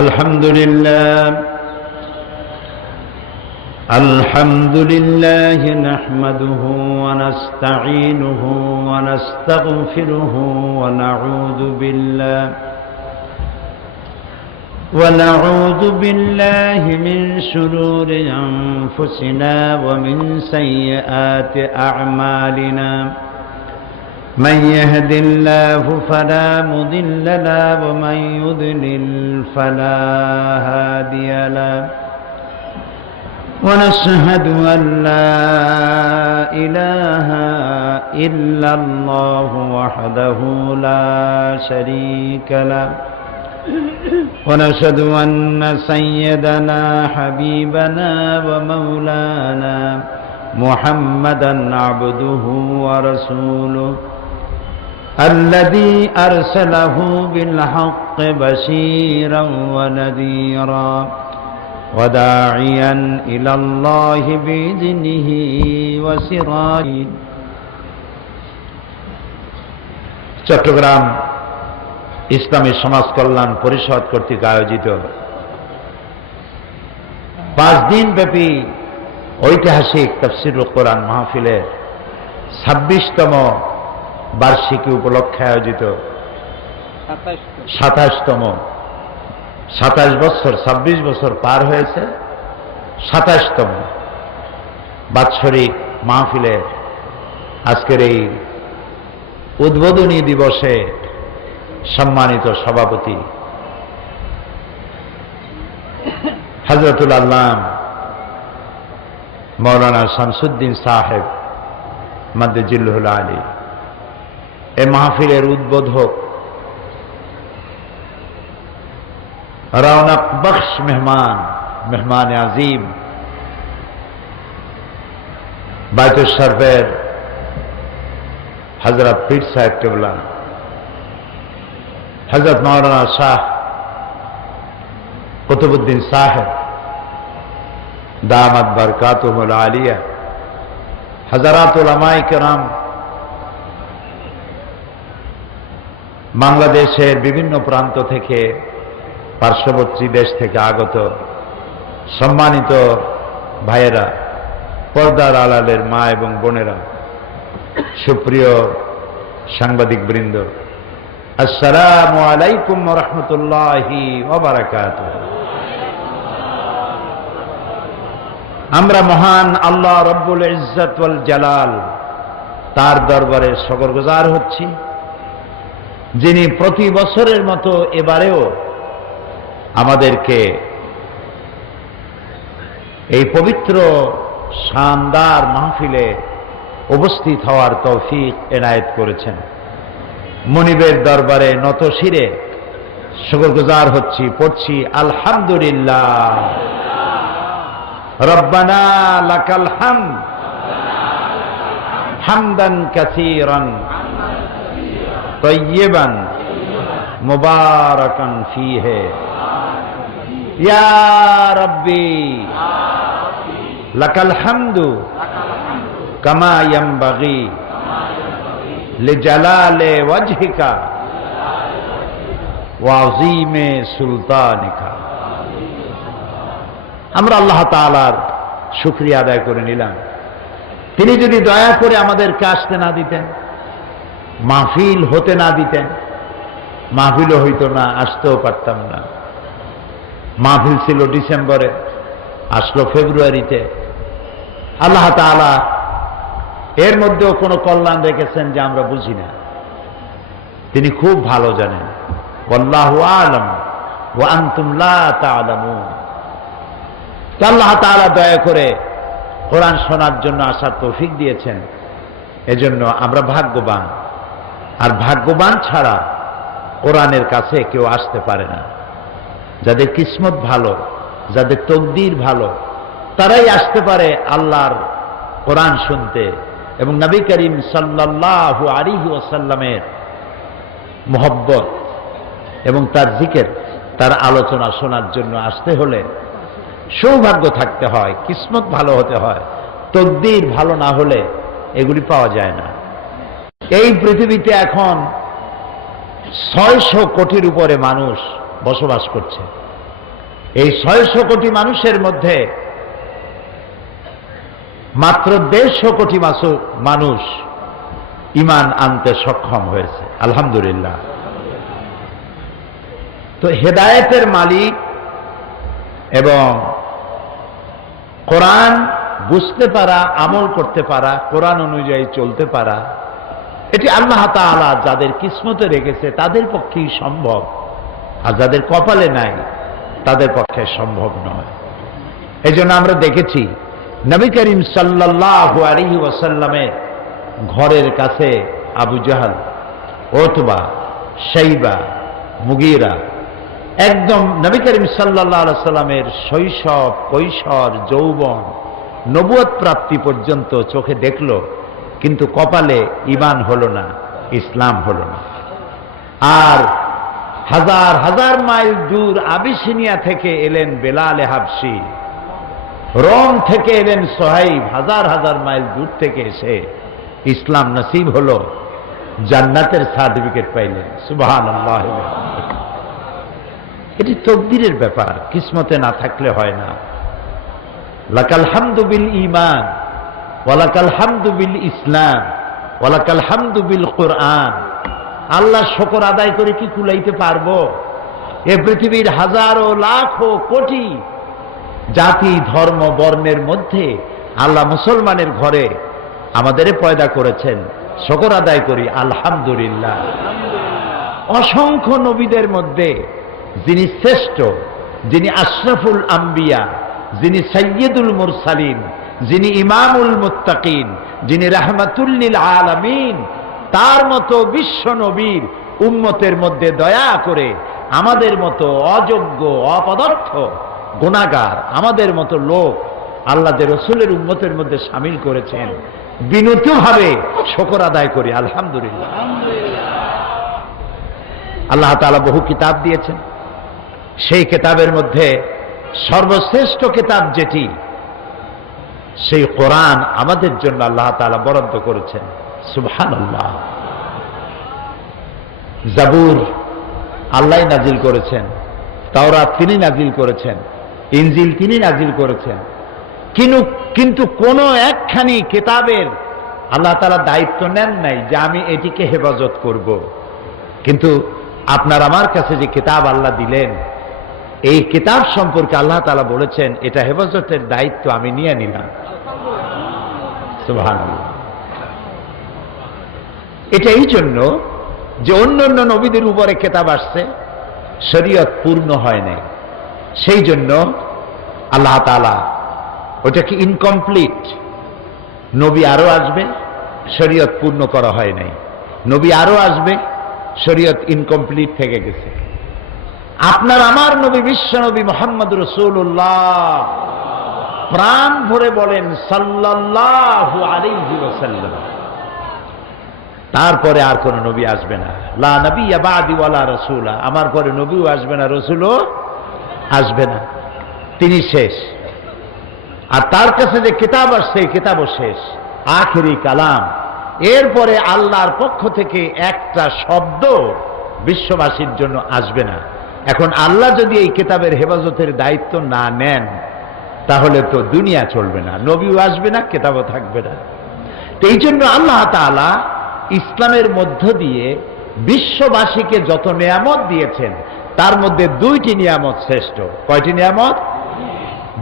الحمد لله الحمد لله نحمده ونستعينه ونستغفره ونعوذ بالله من شرور أنفسنا ومن سيئات أعمالنا من يهد الله فلا مضل له ومن يضلل فلا هادي له ونشهد أن لا إله إلا الله وحده لا شريك له ونشهد أن سيدنا حبيبنا ومولانا محمدا عبده ورسوله الذي أرسله بالحق بشيرا ونذيرا وداعيا إلى الله بإذنه وسراجا চট্টগ্রাম ইসলামী সমাজ কল্যাণ পরিষদ কর্তৃক আয়োজিত 5 দিন ব্যাপী ঐতিহাসিক তাফসীরুল কোরআন মাহফিলের 26তম বার্ষিকী উপলক্ষে আয়োজিত 27 বছর 26 বছর পার হয়েছে, 27তম বাৎসরিক মাহফিলের আজকের এই উদ্বোধনী দিবসে সম্মানিত সভাপতি হযরতুল আল্লাম মৌলানা শামসুদ্দিন সাহেব মাদ্দাজিল্লুহুল আলী, এ মাহফিলের উদ্বোধক, রৌনক বখশ মেহমান আজিম, বাইতুল শরফের হযরত পীর সাহেব কেবলা, হযরত মৌলানা শাহ কুতুবউদ্দিন সাহেব দামাত বরকাতুহুল আলিয়া, হযরত উলামায়ে কেরাম, বাংলাদেশের বিভিন্ন প্রান্ত থেকে, পার্শ্ববর্তী দেশ থেকে আগত সম্মানিত ভাইয়েরা, পর্দার আড়ালের মা এবং বোনেরা, সুপ্রিয় সাংবাদিক বৃন্দ, আসসালামু আলাইকুম ওয়া রাহমাতুল্লাহি ওয়া বারাকাতুহু। আমরা মহান আল্লাহ রব্বুল ইজ্জত ওয়াল জালাল তার দরবারে শুকরগুজার হচ্ছি, যিনি প্রতি বছরের মতো এবারেও আমাদেরকে এই পবিত্র শানদার মাহফিলে উপস্থিত হওয়ার তৌফিক এনায়েত করেছেন। মুনিবের দরবারে নত শিরে শুকরগুজার হচ্ছি, পড়ছি আলহামদুলিল্লাহ। রব্বানা লাকাল হামদ হামদান কাসীরান তাইয়্যিবান মুবারাকান ফীহি ইয়া রাব্বি লাকাল হামদু কামা ইয়ানবাগি লিজালালি ওয়াজহিকা ওয়া আযীমি সুলতানিকা। আমরা আল্লাহ তাআলার শুকরিয়া আদায় করে নিলাম। তিনি যদি দয়া করে আমাদেরকে আসতে না দিতেন, মাহফিল হতে না দিতেন, মাহফিলও হইতো না, আসতেও পারতাম না। মাহফিল ছিল ডিসেম্বরে, আসলো ফেব্রুয়ারিতে। আল্লাহ তাআলা এর মধ্যেও কোনো কল্যাণ রেখেছেন যে আমরা বুঝি না, তিনি খুব ভালো জানেন। ওয়াল্লাহু আ'লাম ওয়া আনতুম লা তা'লামুন। আল্লাহ তাআলা দয়া করে কোরআন শোনার জন্য আসার তৌফিক দিয়েছেন, এজন্য আমরা ভাগ্যবান। আর ভাগ্যবান ছাড়া কোরআনের কাছে কেউ আসতে পারে না। যাদের কিসমত ভালো, যাদের তকদির ভালো, তারাই আসতে পারে আল্লাহর কোরআন শুনতে এবং নবী করিম সাল্লাল্লাহু আলাইহি ওয়াসাল্লামের মুহাব্বত এবং তার জিকির, তার আলোচনা শোনার জন্য আসতে হলে সৌভাগ্য থাকতে হয়, কিসমত ভালো হতে হয়। তকদির ভালো না হলে এগুলি পাওয়া যায় না। এই পৃথিবীতে এখন 600 কোটির উপরে মানুষ বসবাস করছে। এই 600 কোটি মানুষের মধ্যে মাত্র 150 কোটি মানুষ ঈমান আনতে সক্ষম হয়েছে, আলহামদুলিল্লাহ। তো হেদায়েতের মালিক এবং কোরআন বুঝতে পারা, আমল করতে পারা, কোরআন অনুযায়ী চলতে পারা, এটি আল্লাহ তাআলা যাদের কিসমতে রেখেছে তাদের পক্ষেই সম্ভব, আর যাদের কপালে নাই তাদের পক্ষে সম্ভব নয়। এই জন্য আমরা দেখেছি নবী করিম সাল্লাল্লাহু আলাইহি ওয়াসাল্লামের ঘরের কাছে আবু জাহল, উতবা, শাইবা, মুগীরা, একদম নবী করিম সাল্লাল্লাহু আলাইহি ওয়াসাল্লামের শৈশব, কৈশোর, যৌবন, নবুয়ত প্রাপ্তি পর্যন্ত চোখে দেখলো, কিন্তু কপালে ঈমান হলো না, ইসলাম হলো না। আর হাজার হাজার মাইল দূর আবিসিনিয়া থেকে এলেন বেলাল হাবশি, রোম থেকে এলেন সোহাইব, হাজার হাজার মাইল দূর থেকে এসে ইসলাম নসিব হলো, জান্নাতের সার্টিফিকেট পাইলেন। সুবহানাল্লাহ। এটি তকদিরের ব্যাপার, কিসমতে না থাকলে হয় না। লাকাল হামদু বিল ঈমান, ওয়ালাকাল হামদু বিল ইসলাম, ওয়ালাকাল হামদু বিল কুরআন। আল্লাহ শুকর আদায় করে কি কুলাইতে পারবো? এ পৃথিবীর হাজারো লাখো কোটি জাতি, ধর্ম, বর্ণের মধ্যে আল্লাহ মুসলমানের ঘরে আমাদের পয়দা করেছেন, শুকর আদায় করি আলহামদুলিল্লাহ। অসংখ্য নবীদের মধ্যে যিনি শ্রেষ্ঠ, যিনি আশরাফুল আম্বিয়া, যিনি সাইয়্যিদুল মুরসালিন, যিনি ইমামুল মুত্তাকিন, যিনি রাহমাতুল লিল আলামিন, তার মতো বিশ্ব নবীর উম্মতের মধ্যে দয়া করে আমাদের মতো অযোগ্য, অপদার্থ, গুনাহগার, আমাদের মতো লোক আল্লাহ যে রসুলের উম্মতের মধ্যে শামিল করেছেন, বিনীতভাবে শুকর আদায় করি আলহামদুলিল্লাহ। আল্লাহ তাআলা বহু কিতাব দিয়েছেন, সেই কিতাবের মধ্যে সর্বশ্রেষ্ঠ কিতাব যেটি, সেই কোরআন আমাদের জন্য আল্লাহ তাআলা বরাদ্দ করেছেন। সুবহানাল্লাহ। জাবুর আল্লাহ নাজিল করেছেন, তাওরাত তিনি নাজিল করেছেন, ইনজিল তিনি নাজিল করেছেন, কিন্তু কোন একখানি কিতাবের আল্লাহ তাআলা দায়িত্ব নেন নাই যে আমি এটিকে হেফাজত করব। কিন্তু আপনার আমার কাছে যে কিতাব আল্লাহ দিলেন, এই কিতাব সম্পর্কে আল্লাহ তাআলা বলেছেন এটা হেফাজতের দায়িত্ব আমি নিয়ে নিলাম। সুবহানাল্লাহ। এটা এই জন্য যে অন্য অন্য নবীদের উপরে কিতাব আসছে, শরীয়ত পূর্ণ হয় নাই, সেই জন্য আল্লাহ তাআলা ওটাকে ইনকমপ্লিট, নবী আরো আসবে, শরীয়ত পূর্ণ করা হয় নাই, নবী আরো আসবে, শরীয়ত ইনকমপ্লিট থেকে গেছে। আপনার আমার নবী বিশ্ব নবী মুহাম্মদ রাসূলুল্লাহ প্রাণ ভরে বলেন সাল্লাল্লাহু আলাইহি ওয়াসাল্লাম, তারপরে আর কোন নবী আসবে না। লা নবিয়্যা বা'দি ওয়ালা রাসূলা, আমার পরে নবীও আসবে না, রাসূলও আসবে না, তিনি শেষ। আর তার কাছে যে কিতাব আসছে এই কিতাবও শেষ, আখেরি কালাম। এরপরে আল্লাহর পক্ষ থেকে একটা শব্দ বিশ্ববাসীর জন্য আসবে না। এখন আল্লাহ যদি এই কিতাবের হেফাজতের দায়িত্ব না নেন, তাহলে তো দুনিয়া চলবে না, নবীও আসবে না, কিতাবও থাকবে না। তো এই জন্য আল্লাহ তাআলা ইসলামের মধ্য দিয়ে বিশ্ববাসীকে যত নিয়ামত দিয়েছেন, তার মধ্যে দুইটি নিয়ামত শ্রেষ্ঠ। কয়টি নিয়ামত?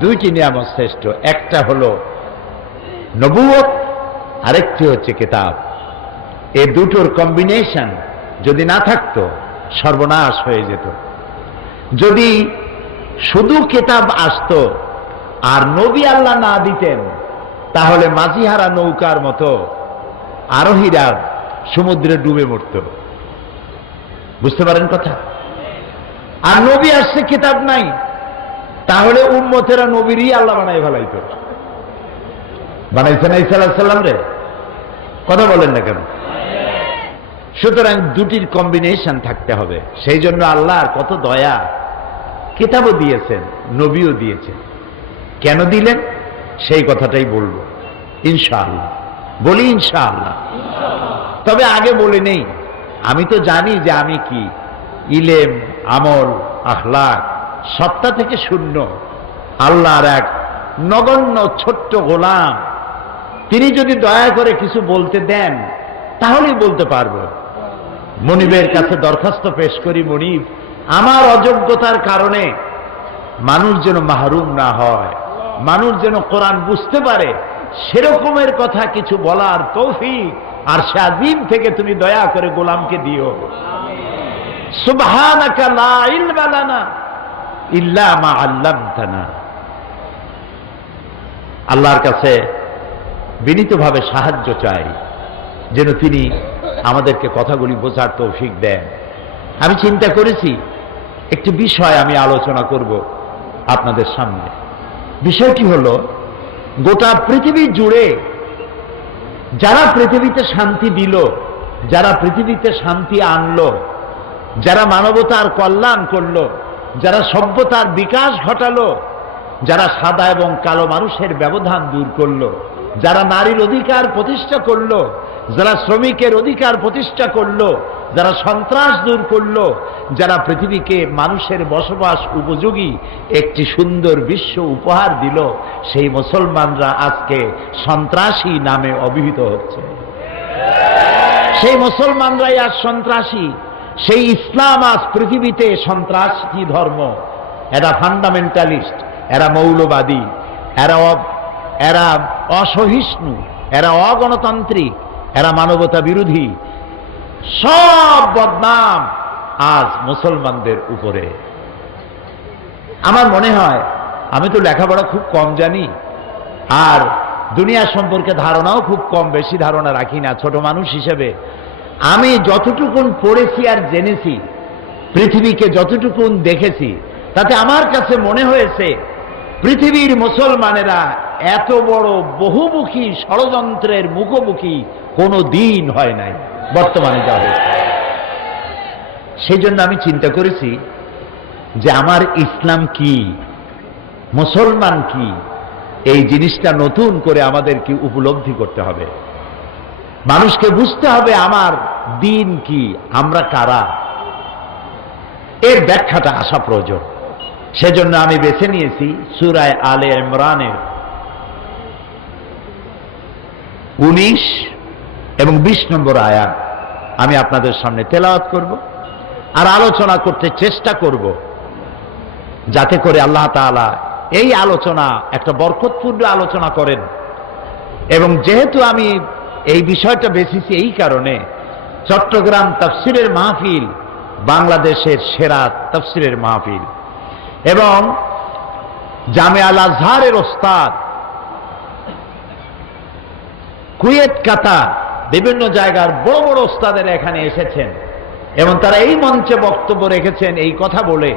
দুইটি নিয়ামত শ্রেষ্ঠ। একটা হলো নবুয়ত, আরেকটি হচ্ছে কিতাব। এই দুটোর কম্বিনেশন যদি না থাকতো সর্বনাশ হয়ে যেত। যদি শুধু কিতাব আসতো আর নবী আল্লাহ না দিতেন, তাহলে মাঝিহারা নৌকার মতো আরোহীরা সমুদ্রে ডুবে মরত। বুঝতে পারেন কথা? আর নবী আসছে, কিতাব নাই, তাহলে উম্মতেরা নবীরই আল্লাহ বানাই ফেলাইত। বানাইছে না ঈসা আলাইহিস সালাম রে? কথা বলেন না কেন? সুতরাং দুটির কম্বিনেশন থাকতে হবে। সেই জন্য আল্লাহর কত দয়া, কিতাবও দিয়েছেন, নবীও দিয়েছেন। কেন দিলেন সেই কথাটাই বলবো ইনশাআল্লাহ। বলি ইনশাআল্লাহ। তবে আগে বলে নেই, আমি তো জানি যে আমি কি, ইলেম, আমল, আখলাক, সত্তা থেকে শূন্য আল্লাহর এক নগণ্য ছোট্ট গোলাম, তিনি যদি দয়া করে কিছু বলতে দেন তাহলেই বলতে পারবো। মনিবের কাছে দরখাস্ত পেশ করি, মনিব, আমার অযোগ্যতার কারণে মানুষ যেন মাহরুম না হয়, মানুষ যেন কোরআন বুঝতে পারে, সেরকমের কথা কিছু বলার তৌফিক আর সে আজিম থেকে তুমি দয়া করে গোলামকে দিও। সুবহানাকা লা ইলমা লানা ইল্লা মা আল্লামতানা। আল্লাহর কাছে বিনীতভাবে সাহায্য চাই যেন তিনি আমাদেরকে কথাগুলি বোঝার তৌফিক দেন। আমি চিন্তা করেছি একটি বিষয় আমি আলোচনা করব আপনাদের সামনে। বিষয়টি হলো, গোটা পৃথিবী জুড়ে যারা পৃথিবীতে শান্তি দিল, যারা পৃথিবীতে শান্তি আনলো, যারা মানবতার কল্যাণ করলো, যারা সভ্যতার বিকাশ ঘটালো, যারা সাদা এবং কালো মানুষের ব্যবধান দূর করলো, যারা নারীর অধিকার প্রতিষ্ঠা করলো, যারা শ্রমিকের অধিকার প্রতিষ্ঠা করলো, যারা সন্ত্রাস দূর করলো, যারা পৃথিবীকে মানুষের বসবাস উপযোগী একটি সুন্দর বিশ্ব উপহার দিল, সেই মুসলমানরা আজকে সন্ত্রাসী নামে অভিহিত হচ্ছে। সেই মুসলমানরাই আজ সন্ত্রাসী। সেই ইসলাম আজ পৃথিবীতে সন্ত্রাসী ধর্ম। এরা ফান্ডামেন্টালিস্ট, এরা মৌলবাদী, এরা অসহিষ্ণু, এরা অগণতান্ত্রিক, এরা মানবতা বিরোধী। সব বদনাম আজ মুসলমানদের উপরে। আমার মনে হয়, আমি তো লেখাপড়া খুব কম জানি, আর দুনিয়া সম্পর্কে ধারণাও খুব কম, বেশি ধারণা রাখি না ছোট মানুষ হিসেবে। আমি যতটুকুন পড়েছি আর জেনেছি, পৃথিবীকে যতটুকুন দেখেছি, তাতে আমার কাছে মনে হয়েছে পৃথিবীর মুসলমানেরা এত বড় বহুমুখী ষড়যন্ত্রের মুখোমুখি কোনো দিন হয় নাই বর্তমানে যা হয়েছে। সেই জন্য আমি চিন্তা করেছি যে আমার ইসলাম কি, মুসলমান কি, এই জিনিসটা নতুন করে আমাদেরকে উপলব্ধি করতে হবে। মানুষকে বুঝতে হবে আমার দিন কি, আমরা কারা, এর ব্যাখ্যাটা আসা প্রয়োজন। সেজন্য আমি বেছে নিয়েছি সূরা আলে ইমরানের 19 এবং 20 নম্বর আয়াত আমি আপনাদের সামনে তেলাওয়াত করব আর আলোচনা করতে চেষ্টা করব, যাতে করে আল্লাহ তাআলা এই আলোচনা একটা বরকতপূর্ণ আলোচনা করেন। এবং যেহেতু আমি এই বিষয়টা বেছেছি এই কারণে, চট্টগ্রাম তাফসিরের মাহফিল বাংলাদেশের সেরা তাফসিরের মাহফিল, এবং জামে আল আজহারের ওস্তাদ, কুয়েত, কাতার, বিভিন্ন জায়গার বড় বড় ওস্তাদের এখানে এসেছেন এবং তারা এই মঞ্চে বক্তব্য রেখেছেন এই কথা বলে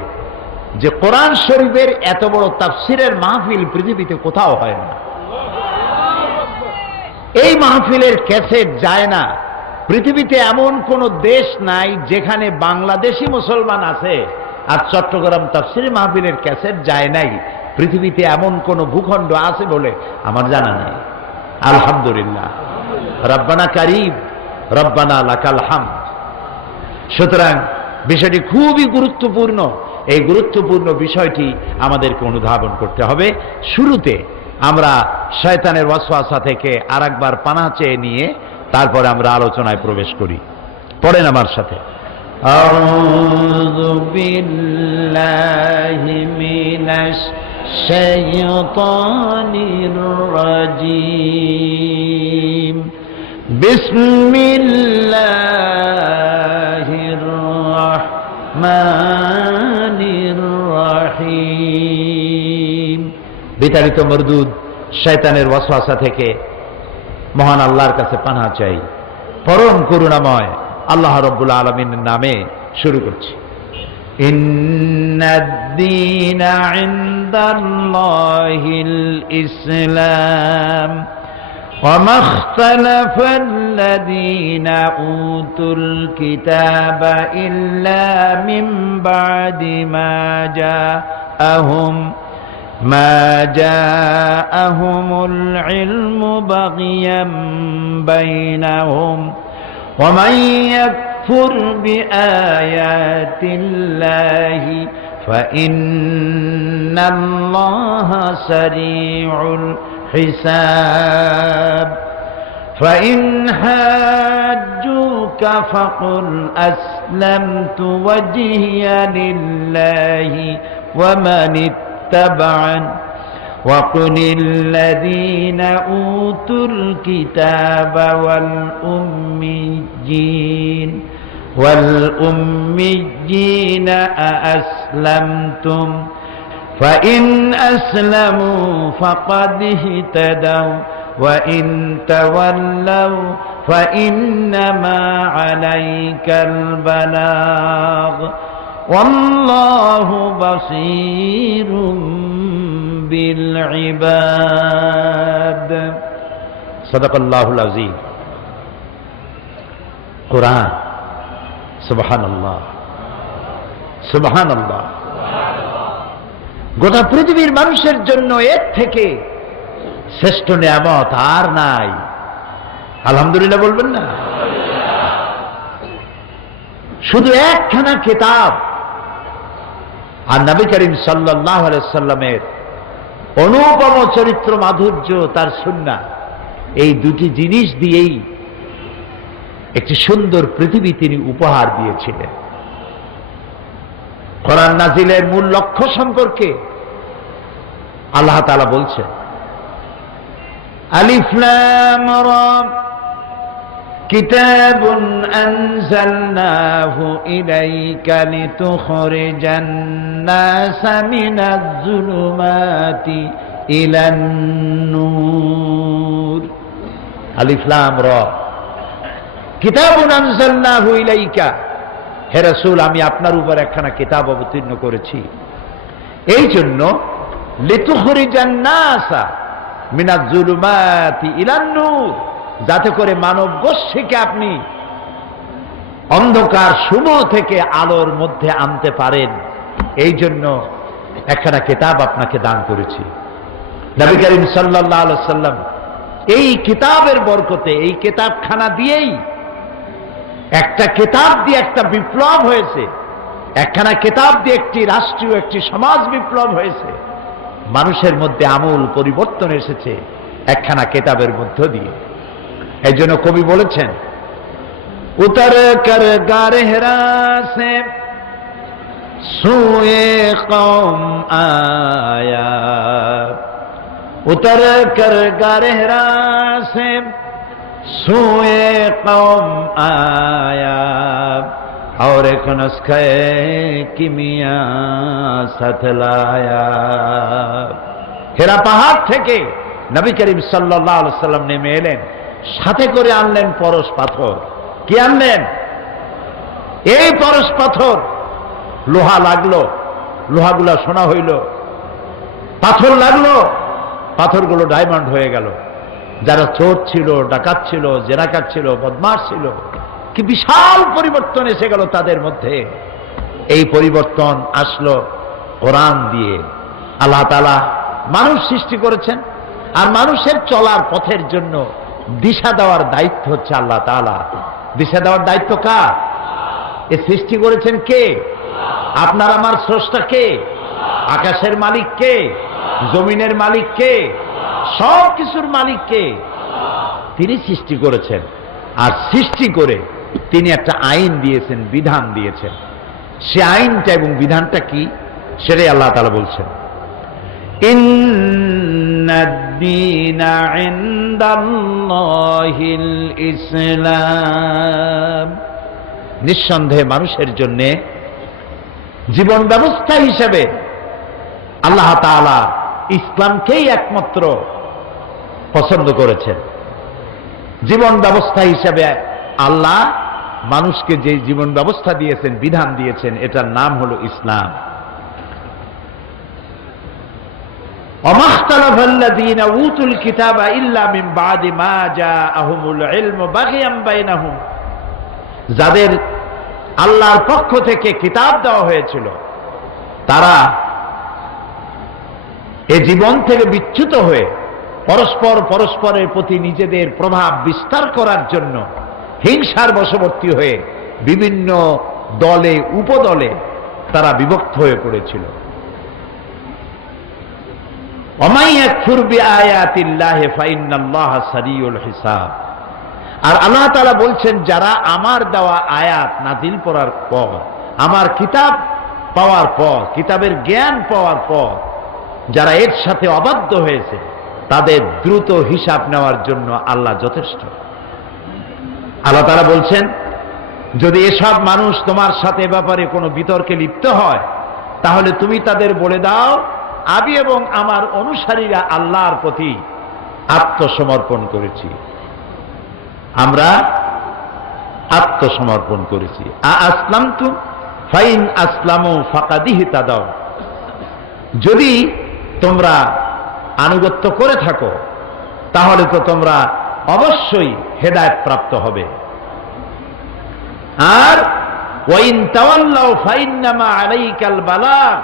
যে কোরআন শরীফের এত বড় তাফসিরের মাহফিল পৃথিবীতে কোথাও হয় না। এই মাহফিলের ক্যাসেট যায় না। পৃথিবীতে এমন কোন দেশ নাই যেখানে বাংলাদেশি মুসলমান আছে আর চট্টগ্রাম তাফসির মাহফিলের ক্যাসেট যায় নাই। পৃথিবীতে এমন কোন ভূখণ্ড আছে বলে আমার জানা নাই। আলহামদুলিল্লাহ, রব্বানা কারীম, রব্বানা লাকাল হামদ। সুতরাং বিষয়টি খুবই গুরুত্বপূর্ণ। এই গুরুত্বপূর্ণ বিষয়টি আমাদেরকে অনুধাবন করতে হবে। শুরুতে আমরা শয়তানের ওয়াসওয়াসা থেকে আরেকবার পানাহ চেয়ে নিয়ে তারপরে আমরা আলোচনায় প্রবেশ করি। পড়েন আমার সাথে, আউযু বিল্লাহি মিনাশ শাইতানির রাজীম, বিসমিল্লাহির রাহমানির রাহিম। বিতাড়িত মরদুদ শয়তানের ওয়াসওয়াসা থেকে মহান আল্লাহর কাছে পানাহ চাই। পরম করুণাময় আল্লাহ রাব্বুল আলামিনের নামে শুরু করছি। ইন্নাদ-দীনা ইনদাল্লাহিল ইসলাম ওয়া মাখতালাফাল্লাযীনা উতুল কিতাবা ইল্লা মিন বা'দি মা জাআহুমুল ইলমু বাগিয়াম বাইনাহুম ومن يكفر بآيات الله فإن الله سريع الحساب فإن حاجوك فقل أسلمت وجهي لله ومن اتبعني وقل الذين أوتوا الكتاب والأميين أأسلمتم فإن أسلموا فقد اهتدوا وإن تولوا فإنما عليك البلاغ والله بصير بالعباد صدق الله العظيم قرآن সুবহানাল্লাহ সুবহানাল্লাহ গোটা পৃথিবীর মানুষের জন্য এর থেকে শ্রেষ্ঠ নিয়ামত আর নাই। আলহামদুলিল্লাহ বলবেন না? শুধু একখানা কিতাব আর নবী করিম সাল্লাল্লাহু আলাইহি সাল্লামের অনুপম চরিত্র মাধুর্য, তার সুন্নাহ, এই দুটি জিনিস দিয়েই একটি সুন্দর পৃথিবী তিনি উপহার দিয়েছিলেন। কোরআন নাজিলের মূল লক্ষ্য সম্পর্কে আল্লাহ তাআলা বলছেন, আলিফ লাম রা কিতাবুন আনজালনাহু ইলাইকা লিতুখরিজান নাসা মিনাজ যুলুমাতি ইলান নূর। আলিফ লাম রা কিতাবুন আনজালনাহু ইলাইকা, হে রাসূল আমি আপনার উপর একখানা কিতাব অবতীর্ণ করেছি এই জন্য লিতুখরিজান নাসা মিনাজ যুলুমাতি ইলান নূর, যাতে করে মানব গোষ্ঠীকে আপনি অন্ধকার সমূহ থেকে আলোর মধ্যে আনতে পারেন, এই জন্য একখানা কিতাব আপনাকে দান করেছি। নবী করিম সাল্লাল্লাহু আলাইহি সাল্লাম এই কিতাবের বরকতে, এই কিতাবখানা দিয়েই, একটা কিতাব দিয়ে একটা বিপ্লব হয়েছে, একখানা কিতাব দিয়ে একটি রাষ্ট্রীয়, একটি সমাজ বিপ্লব হয়েছে, মানুষের মধ্যে আমূল পরিবর্তন এসেছে একখানা কিতাবের মধ্য দিয়ে। এই জন্য কবি বলেছেন, উতর কর গারহেরা সে সুয়ে কওম আয়া, উতর কর গারহেরা সে সুয়ে কওম আয়া और एक नुस्खे किमिया सतलाया। হেরা পাহাড় থেকে নবী করিম সাল্লাল্লাহু আলাইহি সাল্লাম নেমে এলেন, সাথে করে আনলেন পরশ পাথর। কি আনলেন? এই পরশ পাথর। লোহা লাগলো, লোহাগুলা সোনা হইল, পাথর লাগলো, পাথরগুলো ডায়মন্ড হয়ে গেল। যারা চোর ছিল, ডাকাত ছিল, জেনাকার ছিল, বদমাশ ছিল, কি বিশাল পরিবর্তন এসে গেল তাদের মধ্যে। এই পরিবর্তন আসলো কোরআন দিয়ে। আল্লাহ তাআলা মানুষ সৃষ্টি করেছেন, আর মানুষের চলার পথের জন্য দিশা দেওয়ার দায়িত্ব হচ্ছে আল্লাহ তাআলা। দিশা দেওয়ার দায়িত্ব কার? এ সৃষ্টি করেছেন কে? আপনার আমার স্রষ্টা কে? আকাশের মালিক কে? জমিনের মালিক কে? সব কিছুর মালিক কে? তিনি সৃষ্টি করেছেন, আর সৃষ্টি করে তিনি একটা আইন দিয়েছেন, বিধান দিয়েছেন। সে আইনটা এবং বিধানটা কি, সেটাই আল্লাহ তাআলা বলছেন, ইন্নাদ-দীনা ইনদাল্লাহিল ইসলাম। নিঃসন্দেহে মানুষের জন্য জীবন ব্যবস্থা হিসেবে আল্লাহ তাআলা ইসলামকেই একমাত্র পছন্দ করেছেন। জীবন ব্যবস্থা হিসেবে আল্লাহ মানুষকে যে জীবন ব্যবস্থা দিয়েছেন, বিধান দিয়েছেন, এটার নাম হলো ইসলাম। ওমাখতালাফাল্লাযীনা উতুল কিতাবা ইল্লা মিন বাদি মা জাআহুমুল ইলমু বাগিয়াম বাইনাহুম, যাদের আল্লাহর পক্ষ থেকে কিতাব দেওয়া হয়েছিল, তারা এই জীবন থেকে বিচ্যুত হয়ে পরস্পরের প্রতি নিজেদের প্রভাব বিস্তার করার জন্য হিংসার বশবর্তী হয়ে বিভিন্ন দলে উপদলে তারা বিভক্ত হয়ে পড়েছিল। ওমাই ইয়াকফুর বিআয়াতিল্লাহি ফাইন্নাল্লাহা সারিউল হিসাব। আর আল্লাহ তাআলা বলছেন, যারা আমার দেওয়া আয়াত নাযিল করার পর, আমার কিতাব পাওয়ার পর, কিতাবের জ্ঞান পাওয়ার পর যারা এর সাথে অবাধ্য হয়েছে, তাদের দ্রুত হিসাব নেওয়ার জন্য আল্লাহ যথেষ্ট। আল্লাহ তাআলা বলছেন, যদি এসব মানুষ তোমার সাথে ব্যাপারে কোনো বিতর্কে লিপ্ত হয়, তাহলে তুমি তাদের বলে দাও, আমি এবং আমার অনুসারীরা আল্লাহর প্রতি আত্মসমর্পণ করেছি, আমরা আত্মসমর্পণ করেছি। আসলামতু ফাইন আসলামু ফাকাদ ইহতাদাও। যদি তোমরা আনুগত্য করে থাকো, তাহলে তো তোমরা অবশ্যই হেদায়েত প্রাপ্ত হবে। আর ওয়াইন তাওয়াল্লাউ ফাইন্নামা আলাইকাল বালাগ।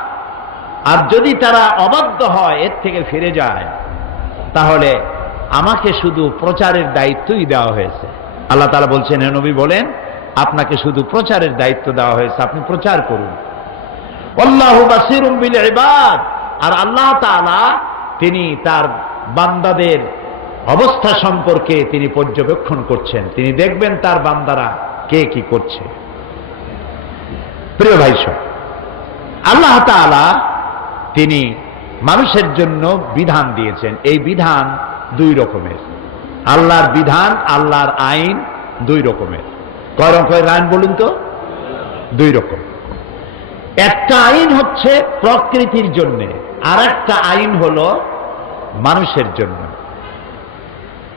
আর যদি তারা অবাধ্য হয়, এর থেকে ফিরে যায়, তাহলে আমাকে শুধু প্রচারের দায়িত্বই দেওয়া হয়েছে। আল্লাহ তাআলা বলছেন, হে নবী বলেন, আপনাকে শুধু প্রচারের দায়িত্ব দেওয়া হয়েছে, আপনি প্রচার করুন। আল্লাহু বাসীরুম বিল ইবাদ। আর আল্লাহ তাআলা তিনি তার বান্দাদের অবস্থা সম্পর্কে তিনি পর্যবেক্ষণ করছেন, তিনি দেখবেন তার বান্দারা কে কি করছে। প্রিয় ভাই সব, আল্লাহ তাআলা তিনি মানুষের জন্য বিধান দিয়েছেন। এই বিধান দুই রকমের। আল্লাহর বিধান, আল্লাহর আইন দুই রকমের। কয় রকমের আইন বলুন তো? দুই রকম। একটা আইন হচ্ছে প্রকৃতির জন্য, আর একটা আইন হলো মানুষের জন্য।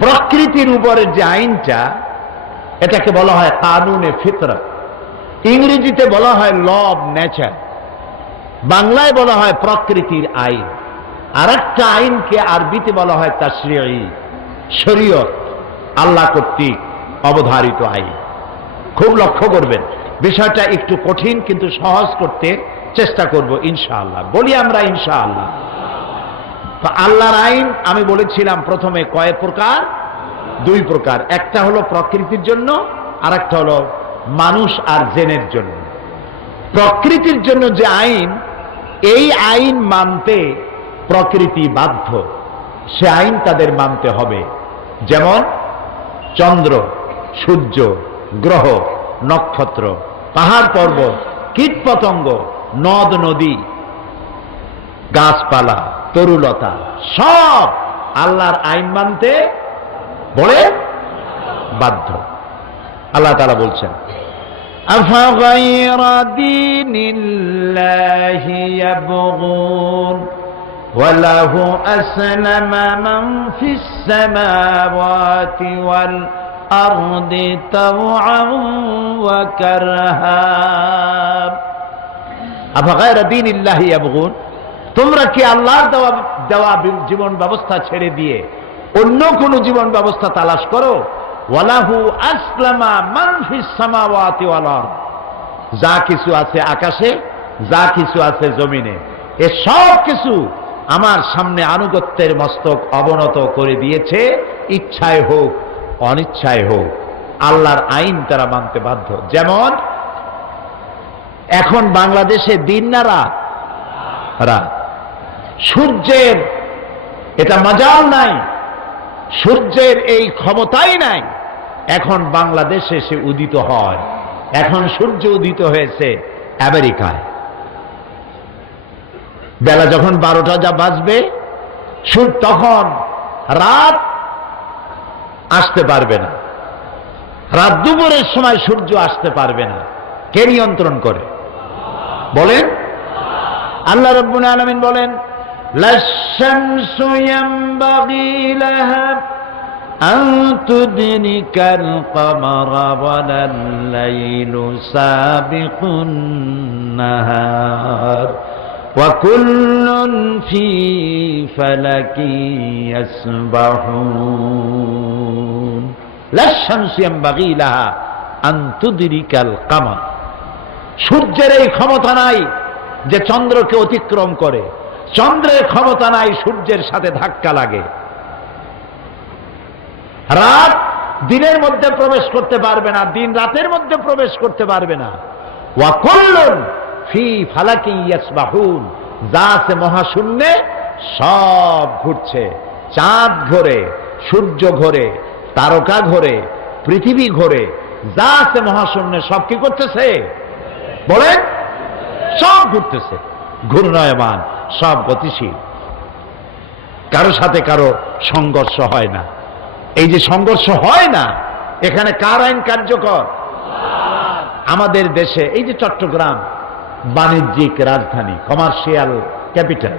প্রকৃতির উপরের যে আইনটা, এটাকে বলা হয় কানুনে ফিতরত। ইংরেজিতে বলা হয় ল অব নেচার, বাংলায় বলা হয় প্রকৃতির আইন। আর একটা আইনকে আরবিতে বলা হয় তাশরিঈ, শরীয়ত, আল্লাহ কর্তৃক অবধারিত আইন। খুব লক্ষ্য করবেন, বিষয়টা একটু কঠিন, কিন্তু সহজ করতে চেষ্টা করব ইনশাআল্লাহ। বলি আমরা ইনশাআল্লাহ। তো আল্লাহর আইন আমি বলেছিলাম প্রথমে কয় প্রকার? দুই প্রকার। একটা হলো প্রকৃতির জন্য, আর একটা হলো মানুষ আর জিনের জন্য। প্রকৃতির জন্য যে আইন, এই আইন মানতে প্রকৃতি বাধ্য, সে আইন তাদের মানতে হবে। যেমন চন্দ্র, সূর্য, গ্রহ, নক্ষত্র, পাহাড় পর্বত, কীট পতঙ্গ, নদ নদী, গাছপালা, তরুলতা, সব আল্লাহর আইন মানতে বলে বাধ্য। আল্লাহ তাআলা বলছেন, আফাগায়রা দীনিল্লাহি ইয়াবগুন ওয়ালাহু আসলামা মান ফিস সামাওয়াতি ওয়াল আরদি তাওআন ওয়া কারহা। আফাগায়রা দীনিল্লাহি ইয়াবগুন, তোমরা কি আল্লাহর দেওয়া জীবন ব্যবস্থা ছেড়ে দিয়ে অন্য কোন জীবন ব্যবস্থা তালাশ করো? ওয়ালাহু আসলামা মান ফিস সামাওয়াতি ওয়াল আরদ, যা কিছু আছে আকাশে, যা কিছু আছে জমিনে, এ সব কিছু আমার সামনে আনুগত্যের মস্তক অবনত করে দিয়েছে, ইচ্ছায় হোক অনিচ্ছায় হোক। আল্লাহর আইন তারা মানতে বাধ্য। যেমন এখন বাংলাদেশে দিন না রাত? রাত। সূর্যের এটা মজাল নাই, সূর্যের এই ক্ষমতাই নাই। এখন বাংলাদেশে সে উদিত হয়। এখন সূর্য উদিত হয়েছে আমেরিকায়। বেলা যখন 12টা যা বাজবে, তখন রাত আসতে পারবে না। রাত দুপুরের সময় সূর্য আসতে পারবে না। কে নিয়ন্ত্রণ করে বলেন? আল্লাহ রাব্বুল আলামিন বলেন, লাশ-শামসু ইয়ানবাগী লাহা আন তুদরিকাল কমারা ওয়ালাল লাইলু সাবিকুন নাহার ওয়া কুল্লুন ফী ফালাকি ইয়াসবাহুন। লাশ-শামসু ইয়ানবাগী লাহা আন তুদরিকাল কমার, সূর্যের এই ক্ষমতা নাই যে চন্দ্রকে অতিক্রম করে, চন্দ্রের ক্ষমতা নাই সূর্যের সাথে ধাক্কা লাগে। রাত দিনের মধ্যে প্রবেশ করতে পারবে না, দিন রাতের মধ্যে প্রবেশ করতে পারবে না। ওয়া কুল্লুন ফি ফালাকি ইয়াসবাহুন, যা আছে মহাশূন্যে সব ঘুরছে। চাঁদ ঘোরে, সূর্য ঘোরে, তারকা ঘোরে, পৃথিবী ঘোরে, যা আছে মহাশূন্যে সব কি করতেছে বলেন? সব ঘুরতেছে, ঘূর্ণায়মান, সব গতিশীল। কারো সাথে কারো সংঘর্ষ হয় না। এই যে সংঘর্ষ হয় না, এখানে কার আইন কার্যকর? আমাদের দেশে এই যে চট্টগ্রাম বাণিজ্যিক রাজধানী, কমার্শিয়াল ক্যাপিটাল,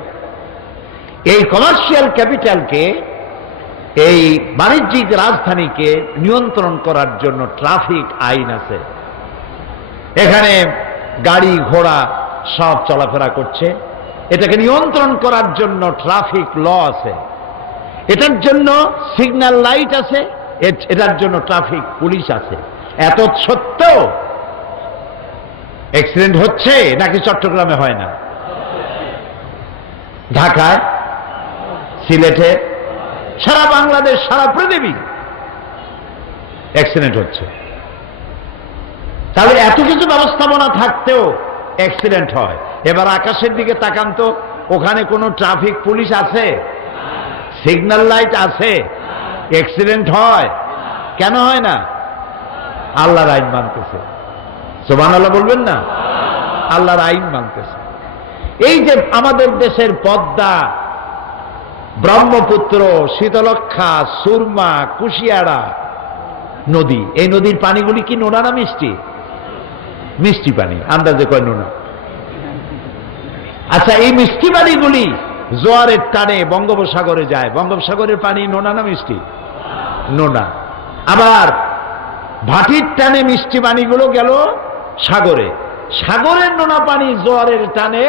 এই কমার্শিয়াল ক্যাপিটালকে, এই বাণিজ্যিক রাজধানীকে নিয়ন্ত্রণ করার জন্য ট্রাফিক আইন আছে। এখানে গাড়ি ঘোড়া সব চলাফেরা করছে, এটাকে নিয়ন্ত্রণ করার জন্য ট্রাফিক ল আছে, এটার জন্য সিগন্যাল লাইট আছে, এটার জন্য ট্রাফিক পুলিশ আছে। এত সত্ত্বেও অ্যাক্সিডেন্ট হচ্ছে নাকি চট্টগ্রামে হয় না? ঢাকায়, সিলেটে, সারা বাংলাদেশ, সারা পৃথিবী অ্যাক্সিডেন্ট হচ্ছে। তাহলে এত কিছু ব্যবস্থাপনা থাকতেও অ্যাক্সিডেন্ট হয়। এবার আকাশের দিকে তাকান তো, ওখানে কোনো ট্রাফিক পুলিশ আছে? সিগন্যাল লাইট আছে? অ্যাক্সিডেন্ট হয় কেন হয় না? আল্লাহর আইন মানতেছে। সুবহানাল্লাহ বলবেন না? আল্লাহর আইন মানতেছে। এই যে আমাদের দেশের পদ্মা, ব্রহ্মপুত্র, শীতলক্ষা, সুরমা, কুশিয়ারা নদী, এই নদীর পানিগুলি কি নোনা না মিষ্টি? মিষ্টি পানি, আন্দাজে কয় নোনা। আচ্ছা, এই মিষ্টি পানিগুলি জোয়ারের টানে বঙ্গোপসাগরে যায়, বঙ্গোপসাগরের পানি নোনা না মিষ্টি? নোনা। আবার ভাটির টানে মিষ্টি পানিগুলো গেল সাগরে, সাগরের নোনা পানি জোয়ারের টানে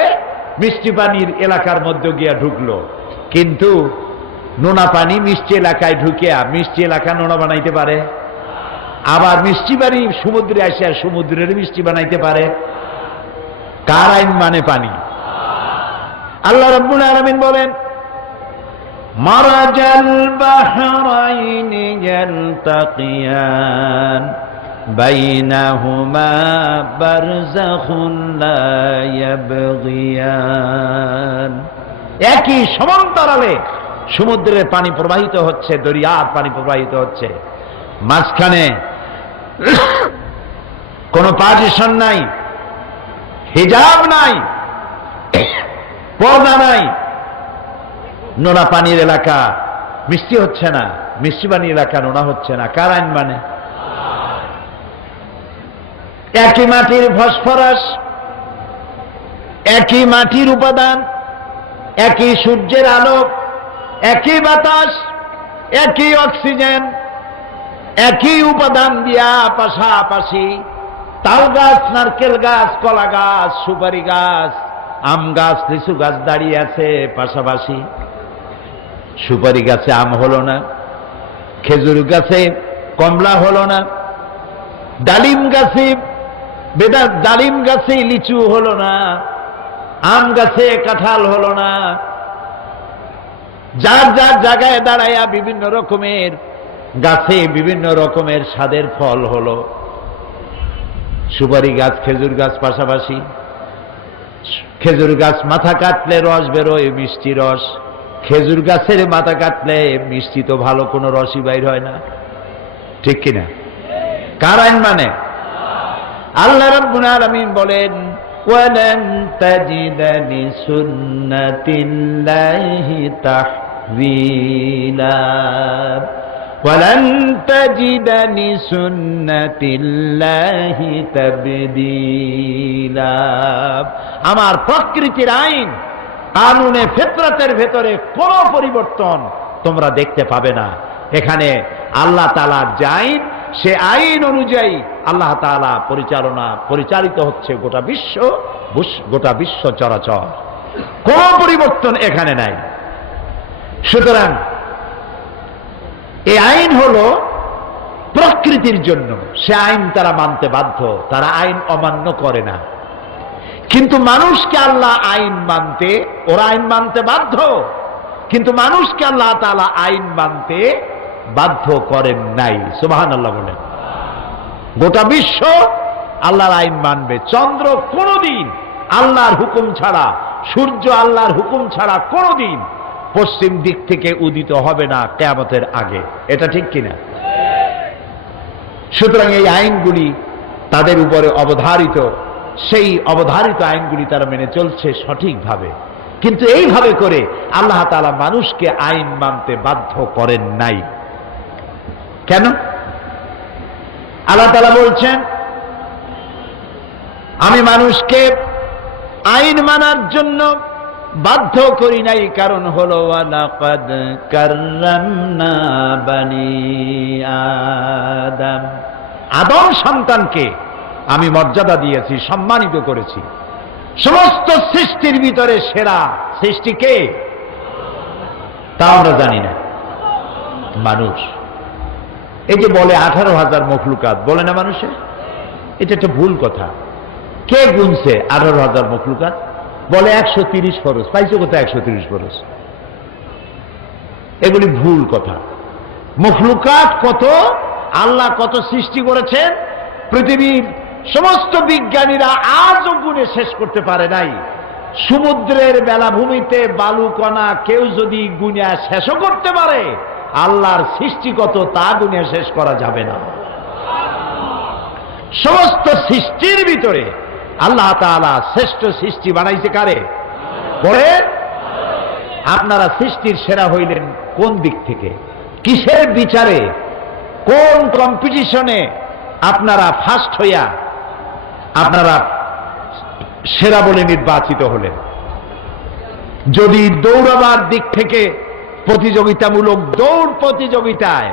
মিষ্টি পানির এলাকার মধ্যে গিয়া ঢুকলো। কিন্তু নোনা পানি মিষ্টি এলাকায় ঢুকিয়া মিষ্টি এলাকা নোনা বানাইতে পারে? আবার মিষ্টি পানি সমুদ্রে আসিয়া সমুদ্রের মিষ্টি বানাইতে পারে? কার আইন মানে পানি? আল্লাহ রাব্বুল আলামিন বলেন, মারাজাল বাহরাইনি ইয়ালতাকিয়ান বাইনাহুমা বারযাখুন লা ইয়াবগিয়ান। একই সমান্তরালে সমুদ্রের পানি প্রবাহিত হচ্ছে, দরিয়ার পানি প্রবাহিত হচ্ছে, মাঝখানে কোনো পার্টিশন নাই, হিজাব নাই, পর্দা নাই। নোনা পানির এলাকা মিষ্টি হচ্ছে না, মিষ্টি পানির এলাকা নোনা হচ্ছে না। কার আইন মানে? একই মাটির ফসফরাস, একই মাটির উপাদান, একই সূর্যের আলো, একই বাতাস, একই অক্সিজেন, একই উপাদান দিয়া পাশাপাশি তাল গাছ, নারকেল গাছ, কলা গাছ, সুপারি গাছ, আম গাছ, লিচু গাছ দাঁড়িয়ে আছে পাশাপাশি। সুপারি গাছে আম হলো না, খেজুর গাছে কমলা হলো না, ডালিম গাছে ডালিম গাছে লিচু হলো না, আম গাছে কাঁঠাল হলো না। যার যার জায়গায় দাঁড়াইয়া বিভিন্ন রকমের গাছে বিভিন্ন রকমের স্বাদের ফল হলো। সুপারি গাছ, খেজুর গাছ পাশাপাশি। খেজুর গাছ মাথা কাটলে রস বেরোয়, মিষ্টি রস। খেজুর গাছের মাথা কাটলে মিষ্টি তো ভালো কোনো রসই বাইর হয় না, ঠিক কিনা? কার আইন মানে? আল্লাহ রাব্বুল আলামিন বলেন, ওয়ালান তাজিদা লিসুন্নাতিল্লাহি তাহওয়িলা, ওয়ালান তাজিদা লিসুন্নাতিল্লাহি তাবদীলা। আমার প্রকৃতির আইন, কানুনে ফিতরাতের ভেতরে কোনো পরিবর্তন তোমরা দেখতে পাবে না। এখানে আল্লাহ তাআলার যে আইন, সে আইন অনুযায়ী আল্লাহ তাআলা পরিচালিত হচ্ছে গোটা বিশ্ব চরাচর। কোনো পরিবর্তন এখানে নাই। সুতরাং এই আইন হলো প্রকৃতির জন্য, সে আইন তারা মানতে বাধ্য, তারা আইন অমান্য করে না। কিন্তু মানুষকে আল্লাহ আইন মানতে, ওরা আইন মানতে বাধ্য, কিন্তু মানুষকে আল্লাহ তাআলা আইন মানতে বাধ্য করেন নাই। সুবহানাল্লাহ বলেন। গোটা বিশ্ব আল্লাহর আইন মানবে। চন্দ্র কোনদিন আল্লাহর হুকুম ছাড়া, সূর্য আল্লাহর হুকুম ছাড়া কোনোদিন পশ্চিম দিক থেকে উদিত হবে না কিয়ামতের আগে। এটা ঠিক কিনা? সুতরাং এই আইনগুলি তাদের উপরে অবধারিত, সেই অবধারিত আইনগুলি তারা মেনে চলছে সঠিকভাবে। কিন্তু এইভাবে করে আল্লাহ তাআলা মানুষকে আইন মানতে বাধ্য করেন নাই। কেন? আল্লাহ তাআলা বলছেন, আমি মানুষকে আইন মানার জন্য বাধ্য করি নাই, কারণ হলো ওয়ালাকাদ কাররামনা বানি আদম, আদম সন্তানকে আমি মর্যাদা দিয়েছি, সম্মানিত করেছি। সমস্ত সৃষ্টির ভিতরে সেরা সৃষ্টি কে? তা আমরা জানি না। মানুষ। এই যে বলে 18,000 মখলুকাত, বলে না মানুষে? এটা একটা ভুল কথা। কে গুনছে 18,000 মখলুকাত? বলে 130 ফরজ। পাইছো কোথায় 130 ফরজ? এগুলি ভুল কথা। মখলুকাত কত, আল্লাহ কত সৃষ্টি করেছেন, পৃথিবীর সমস্ত বিজ্ঞানীরা আজও গুণে শেষ করতে পারে নাই। সমুদ্রের বেলাভূমিতে বালুকণা কেউ যদি গুণে শেষও করতে পারে, আল্লাহর সৃষ্টি কত তা গুণে শেষ করা যাবে না। সমস্ত সৃষ্টির ভিতরে আল্লাহ তাআলা শ্রেষ্ঠ সৃষ্টি বানাইছে কারে? পরে আপনারা সৃষ্টির সেরা হইলেন কোন দিক থেকে? কিসের বিচারে? কোন কম্পিটিশনে আপনারা ফার্স্ট হইয়া আপনারা সেরা বলে নির্বাচিত হলেন? যদি দৌড়াবার দিক থেকে প্রতিযোগিতামূলক দৌড় প্রতিযোগিতায়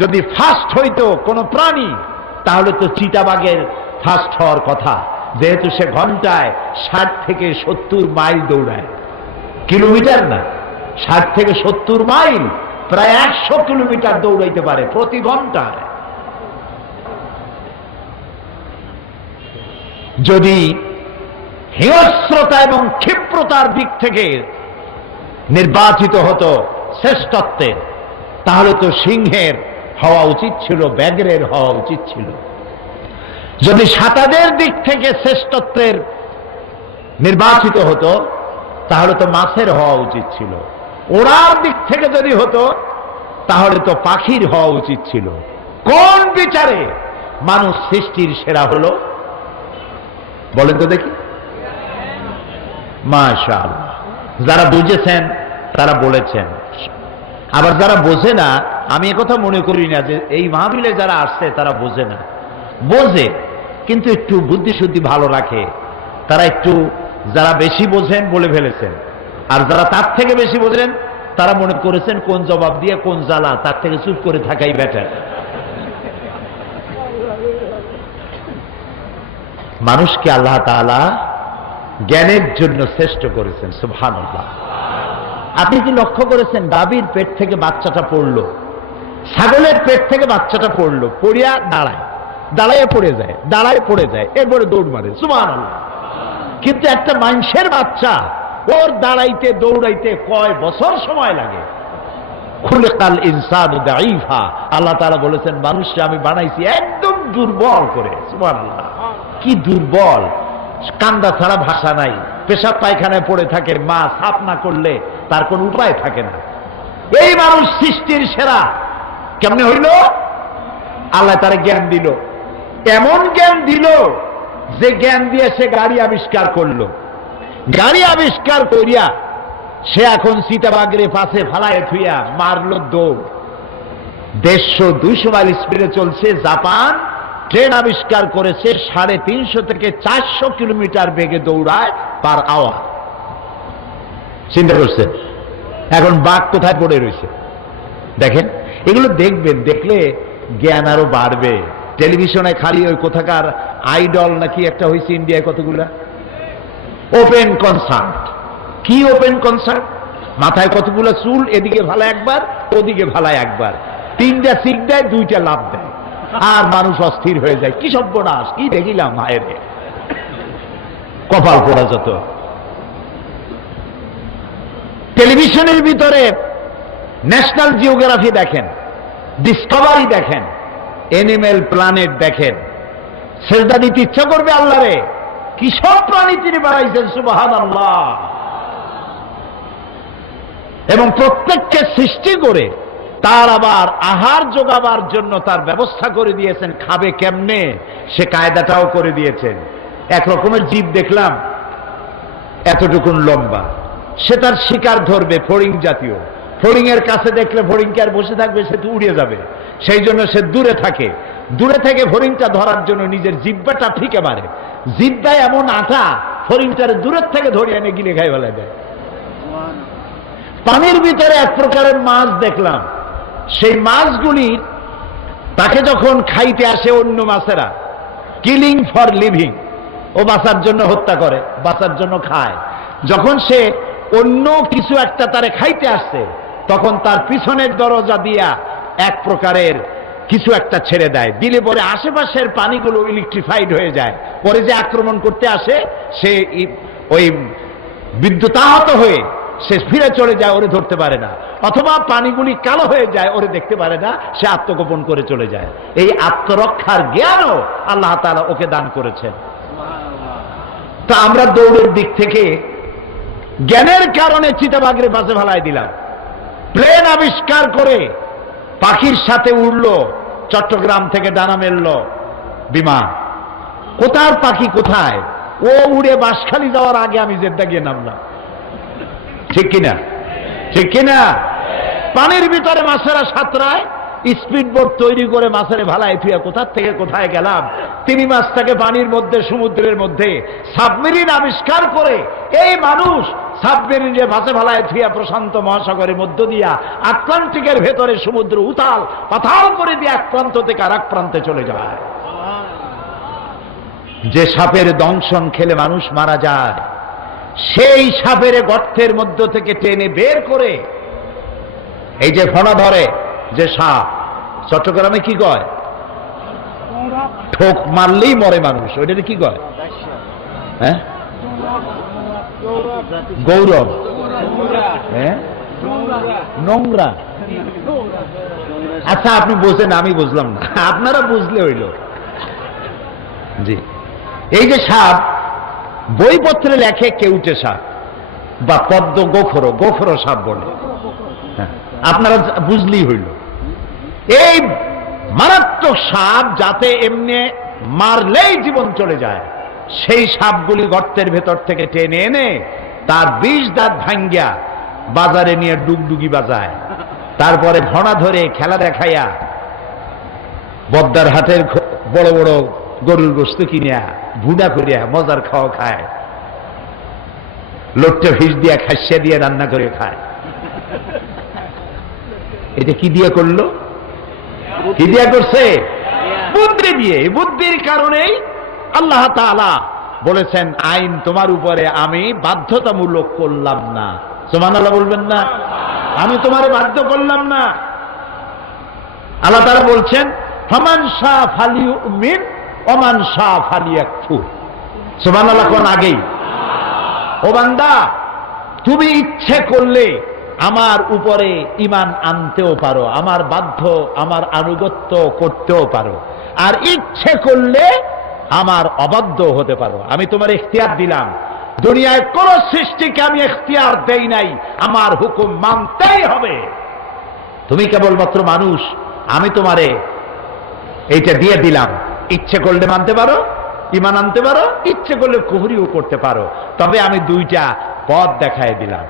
যদি ফার্স্ট হইতো কোনো প্রাণী, তাহলে তো চিতাবাঘের ফার্স্ট হওয়ার কথা, যেহেতু সে ঘন্টায় 60 থেকে 70 মাইল দৌড়ায়। কিলোমিটার না, 60 থেকে 70 মাইল, প্রায় 100 কিলোমিটার দৌড়াইতে পারে প্রতি ঘন্টায়। যদি হিংস্রতা এবং ক্ষিপ্রতার দিক থেকে নির্বাচিত হতো শ্রেষ্ঠত্বে, তাহলে তো সিংহের হওয়া উচিত ছিল, ব্যাঘ্রের হওয়া উচিত ছিল। যদি সাঁতারের দিক থেকে শ্রেষ্ঠত্বের নির্বাচিত হতো, তাহলে তো মাছের হওয়া উচিত ছিল। ওড়ার দিক থেকে যদি হতো, তাহলে তো পাখির হওয়া উচিত ছিল। কোন বিচারে মানুষ সৃষ্টির সেরা হলো বলেন তো দেখি? মাশাআল্লাহ। যারা বুঝেছেন তারা বলেছেন, আবার যারা বোঝে না, আমি একথা মনে করি না যে এই মাহফিলে যারা আসছে তারা বোঝে না। বোঝে, কিন্তু একটু বুদ্ধি শুদ্ধি ভালো রাখে। তারা একটু, যারা বেশি বোঝেন বলে ফেলেছেন, আর যারা তার থেকে বেশি বোঝেন তারা মনে করেছেন কোন জবাব দিয়ে কোন জ্বালা, তার থেকে চুপ করে থাকাই বেটার। মানুষকে আল্লাহ তাআলা জ্ঞানের জন্য শ্রেষ্ঠ করেছেন। সুবহানাল্লাহ। আপনি কি লক্ষ্য করেছেন, গাভীর পেট থেকে বাচ্চাটা পড়লো, ছাগলের পেট থেকে বাচ্চাটা পড়লো, পড়িয়া দাঁড়ায়, দাঁড়াইয়ে পড়ে যায়, দাঁড়ায় পড়ে যায়, এরপরে দৌড় মারে। সুবহানাল্লাহ। কিন্তু একটা মানুষের বাচ্চা, ওর দাঁড়াইতে দৌড়াইতে কয় বছর সময় লাগে। খুলিকাল ইনসানু দাঈফা, আল্লাহ তাআলা বলেছেন মানুষকে আমি বানাইছি একদম দুর্বল করে। সুবহানাল্লাহ। কি দুর্বল! কান্দা ছাড়া ভাষা নাই, পেশাব পায়খানায় পড়ে থাকে, মা সাফ না করলে তার কোন উপায় থাকে না। এই মানুষ সৃষ্টির সেরা কেমনে হইল? আল্লাহ তার জ্ঞান দিল, এমন জ্ঞান দিল যে জ্ঞান দিয়ে সে গাড়ি আবিষ্কার করলো। গাড়ি আবিষ্কার করিয়া সে এখন চিতাবাঘরে পাশে ফালায় থুইয়া মারল দৌড়। 150-200 মাইল স্পিডে চলছে। জাপান ট্রেন আবিষ্কার করেছে 350 থেকে 400 কিলোমিটার বেগে দৌড়ায় পার আওয়ার। চিন্তা করছেন? এখন বাঘ কোথায় পড়ে রয়েছে দেখেন। এগুলো দেখবেন, দেখলে জ্ঞান আরো বাড়বে। টেলিভিশনে খালি ওই কোথাকার আইডল নাকি একটা হয়েছে ইন্ডিয়ায়, কতগুলা ওপেন কনসার্ট। কি ওপেন কনসার্ট? মাথায় কতগুলো চুল, এদিকে ভালা একবার, ওদিকে ভালা একবার, 3টা সিক দেয়, 2টা লাভ দেয়, আর মানুষ অস্থির হয়ে যায়। কি সর্বনাশ! কি দেখিলাম মায়ের, কপাল পোড়া যত। টেলিভিশনের ভিতরে ন্যাশনাল জিওগ্রাফি দেখেন, ডিসকভারি দেখেন, এনিম্যাল প্ল্যানেট দেখেন, সেজদা দিতে ইচ্ছা করবে আল্লাহরে। কি সব প্রাণী তিনি বানাইছেন, সুবহানাল্লাহ। এবং প্রত্যেককে সৃষ্টি করে তার আবার আহার যোগাবার জন্য তার ব্যবস্থা করে দিয়েছেন, খাবে কেমনে সে কায়দাটাও করে দিয়েছেন। এক রকমের জীব দেখলাম এতটুকুন লম্বা, সে তার শিকার ধরবে, ফড়িং জাতীয়। ফড়িং এর কাছে দেখলে ফড়িংকে আর বসে থাকবে, সে তো উড়ে যাবে, সেই জন্য সে দূরে থাকে। দূরে থেকে ফড়িংটা ধরার জন্য নিজের জিব্বাটা ফিকে মারে, জিব্বায় এমন আঠা ফড়িংটার দূরের থেকে ধরে এনে গিলে খাই ফেলে দেয়। পানির ভিতরে এক প্রকারের মাছ দেখলাম, সেই মাছগুলি তাকে যখন খাইতে আসে অন্য মাছেরা, কিলিং ফর লিভিং, ও বাঁচার জন্য হত্যা করে, বাঁচার জন্য খায়। যখন সে অন্য কিছু একটা তারে খাইতে আসছে, তখন তার পিছনের দরজা দিয়া এক প্রকারের কিছু একটা ছেড়ে দেয়, দিলে পরে আশেপাশের পানিগুলো ইলেকট্রিফাইড হয়ে যায়। পরে যে আক্রমণ করতে আসে সে ওই বিদ্যুতাহত হয়ে সে ফিরে চলে যায়, ওরে ধরতে পারে না। অথবা পানিগুলি কালো হয়ে যায়, ওরে দেখতে পারে না, সে আত্মগোপন করে চলে যায়। এই আত্মরক্ষার জ্ঞানও আল্লাহ তাআলা ওকে দান করেছেন। তা আমরা দৌড়ের দিক থেকে জ্ঞানের কারণে চিতাবাঘের পাশে ফেলাই দিলাম, প্লেন আবিষ্কার করে পাখির সাথে উড়লো, চট্টগ্রাম থেকে ডানা মেলল বিমান। কোথার পাখি কোথায়, ও উড়ে বাঁশখালী যাওয়ার আগে আমি জেদ্দা গিয়ে নামলাম। ঠিক কিনা? ঠিক কিনা? পানির ভিতরে মাছেরা সাঁতরায়, স্পিড বোট তৈরি করে মাছের ভালায় ফিয়া কোথার থেকে কোথায় গেলাম। তিনি মাছটাকে পানির মধ্যে, সমুদ্রের মধ্যে সাবমেরিন আবিষ্কার করে এই মানুষ সাবমেরিনে মাছে ভালায় ফিয়া প্রশান্ত মহাসাগরের মধ্য দিয়া আটলান্টিকের ভেতরে সমুদ্র উতাল পাতাল করে দিয়ে এক প্রান্ত থেকে আর এক প্রান্তে চলে যায়। যে সাপের দংশন খেলে মানুষ মারা যায়, সেই সাপের গর্তের মধ্য থেকে টেনে বের করে, এই যে ফনা ধরে যে সাপ, চট্টগ্রামে কি কয়, ঠোক মারলেই মরে মানুষ, ওইটা কি কয়? হ্যাঁ, গৌরব। হ্যাঁ, নোংরা। আচ্ছা আপনি বোঝেন, আমি বুঝলাম না, আপনারা বুঝলে হইল। জি, এই যে সাপ বইপত্রে লেখে কেউটে সাপ বা পদ্ম গোখরো, গোখরো সাপ বলে, আপনারা বুঝলেই হইল। এই মারাত্মক সাপ যাতে এমনি মারলেই জীবন চলে যায়, সেই সাপগুলি গর্তের ভেতর থেকে টেনে এনে তার 20 দাঁত ভাঙ্গিয়া বাজারে নিয়ে ডুগডুগি বাজায়, তারপরে ঘোড়া ধরে খেলা দেখাইয়া বদ্দার হাটের বড় বড় গরুর গোস্ত কিনিয়া ভুনা করিয়া মজার খাওয়া খায়, লোটটা ভিজ দিয়া খাসিয়া দিয়ে রান্না করে খায়। এটা কি দিয়ে করলো? কি দিয়া করছে? বুদ্ধি দিয়ে। বুদ্ধির কারণেই আল্লাহ তাআলা বলেছেন, আইন তোমার উপরে আমি বাধ্যতামূলক করলাম না। সুবহানাল্লাহ বলবেন না? আমি তোমারে বাধ্য করলাম না। আল্লাহ তাআলা বলছেন, ফামান শাআ ফালিউমিন ওমান শাআ ফালিয়াকফুর। সুবহানাল্লাহ কোন আগেই, ও বান্দা তুমি ইচ্ছে করলে আমার উপরে ঈমান আনতেও পারো, আমার বাধ্য, আমার আনুগত্য করতেও পারো, আর ইচ্ছে করলে আমার অবাধ্য হতে পারো। আমি তোমার ইখতিয়ার দিলাম। দুনিয়ায় কোন সৃষ্টিকে আমি ইখতিয়ার দেই নাই, আমার হুকুম মানতেই হবে। তুমি কেবলমাত্র মানুষ, আমি তোমারে এইটা দিয়ে দিলাম। ইচ্ছে করলে মানতে পারো, ঈমান আনতে পারো, ইচ্ছে করলে কুফরিও করতে পারো, তবে আমি দুইটা পথ দেখায় দিলাম।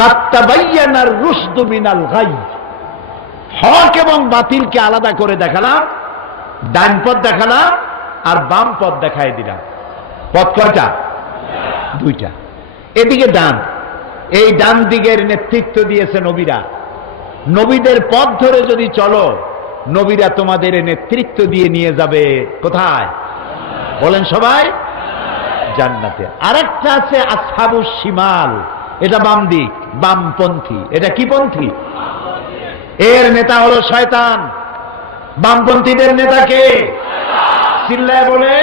কাত্তাবাইয়ানার রুশদু মিনাল গাই, হক এবং বাতিলকে আলাদা করে দেখালাম, ডান পথ দেখালাম আর বাম পথ দেখায় দিলাম। পথ কয়টা? দুইটা। এদিকে ডান, এই ডান দিকের নেতৃত্ব দিয়েছে নবীরা। নবীদের পথ ধরে যদি চলো, নবীরা তোমাদের নেতৃত্ব দিয়ে নিয়ে যাবে কোথায়? বলেন সবাই, জান্নাতে। আরেকটা আছে আসহাবুশ শিমাল, এটা বাম দিক, বামপন্থী। এটা কি পন্থী? এর নেতা হলো শয়তান। বামপন্থীদের নেতা কে? চিল্লায় বলে।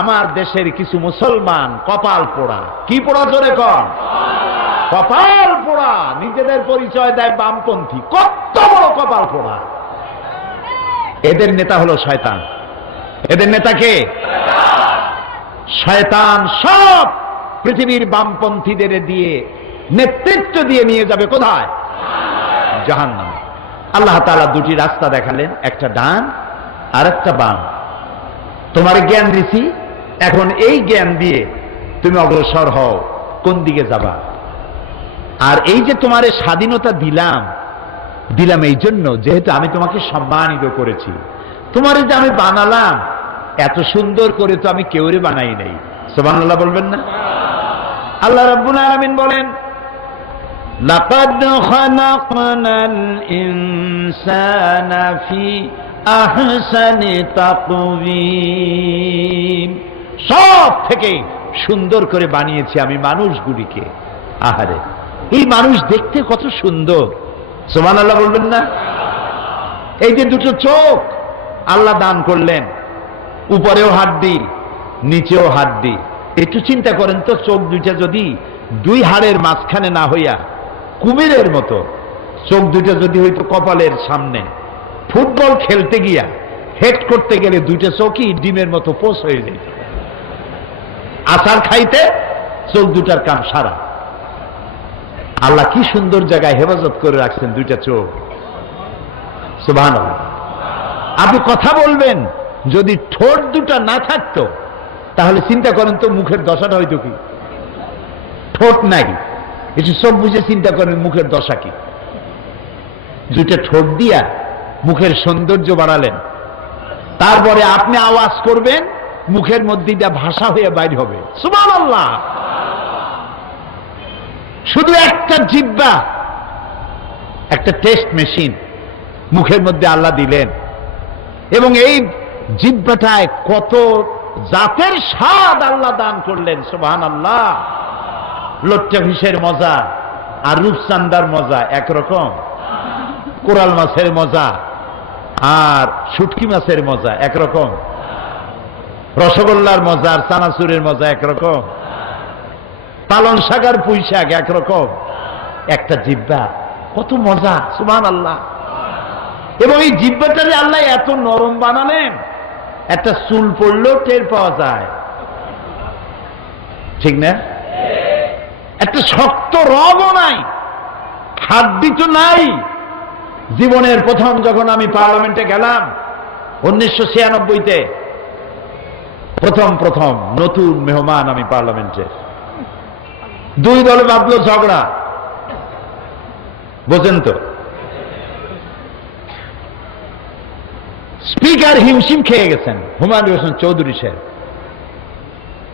আমার দেশের কিছু মুসলমান কপাল পোড়া। কি পোড়া? জোরে কর। কপাল পোড়া। নিজেদের পরিচয় দেয় বামপন্থী। কত বড় কপাল পোড়া! এদের নেতা হলো শয়তান। এদের নেতাকে শয়তান সব পৃথিবীর বামপন্থীদের দিয়ে নেতৃত্ব দিয়ে নিয়ে যাবে কোথায়? জাহান্নামে। আল্লাহ তাআলা দুটি রাস্তা দেখালেন, একটা ডান আর একটা বাম। তোমার জ্ঞান দিছি, এখন এই জ্ঞান দিয়ে তুমি অগ্রসর হও, কোন দিকে যাবা। আর এই যে তোমার স্বাধীনতা দিলাম এই জন্য, যেহেতু আমি তোমাকে সম্মানিত করেছি। তোমার যে আমি বানালাম, এত সুন্দর করে তো আমি কেউরে বানাই নাই। সুবহানাল্লাহ বলবেন না? আল্লাহ রাব্বুল আলামিন বলেন, লাকাদ খালাকনাল ইনসানা ফি আহসানি তাকওয়িম। সব থেকে সুন্দর করে বানিয়েছি আমি মানুষগুলিকে। আহারে, এই মানুষ দেখতে কত সুন্দর। সুবহানাল্লাহ বলবেন না? এই যে দুটো চোখ আল্লাহ দান করলেন, উপরেও হাড্ডি নিচেও হাড্ডি। একটু চিন্তা করেন তো, চোখ দুইটা যদি দুই হাড়ের মাঝখানে না হইয়া কুমিরের মতো, চোখ দুইটা যদি হইতো কপালের সামনে, ফুটবল খেলতে গিয়া হেড করতে গেলে দুইটা চোখই ডিমের মতো পোষ হয়ে যেত। আচার খাইতে চোখ দুটার কাম সারা। আল্লাহ কি সুন্দর জায়গায় হেফাজত করে রাখছেন দুইটা চোখ। সুবহানাল্লাহ। আপনি কথা বলবেন, যদি ঠোঁট দুটা না থাকতো তাহলে চিন্তা করেন তো মুখের দশাটা হয়তো কি। ঠোঁট নাই, একটু সব বুঝে চিন্তা করেন মুখের দশা কি। দুইটা ঠোঁট দিয়া মুখের সৌন্দর্য বাড়ালেন, তারপরে আপনি আওয়াজ করবেন, মুখের মধ্যে দিয়ে ভাষা হয়ে বাইর হবে। সুবহানাল্লাহ। শুধু একটা জিহ্বা, একটা টেস্ট মেশিন মুখের মধ্যে আল্লাহ দিলেন, এবং এই জিহ্বাটায় কত জাতের স্বাদ আল্লাহ দান করলেন। সুবহানাল্লাহ। লট্টা ফিশের মজা আর রূপচান্দার মজা একরকম, কোরাল মাছের মজা আর শুটকি মাছের মজা একরকম, রসগোল্লার মজা আর চানাচুরের মজা একরকম, পালং শাক আর পুঁই শাক একরকম। একটা জিহ্বা, কত মজা। সুবহানাল্লাহ। এবং এই জিহ্বাটারে আল্লাহ এত নরম বানালেন, একটা চুল পড়লেও টের পাওয়া যায়, ঠিক না? একটা শক্ত রগও নাই, হাড্ডি তো নাই। জীবনের প্রথম যখন আমি পার্লামেন্টে গেলাম 1996-তে, প্রথম নতুন মেহমান আমি পার্লামেন্টে, দুই দলে বাঁধলো ঝগড়া, বোঝেন তো। স্পিকার হিমশিম খেয়ে গেছেন, হুমায়ুন হোসেন চৌধুরী সাহেব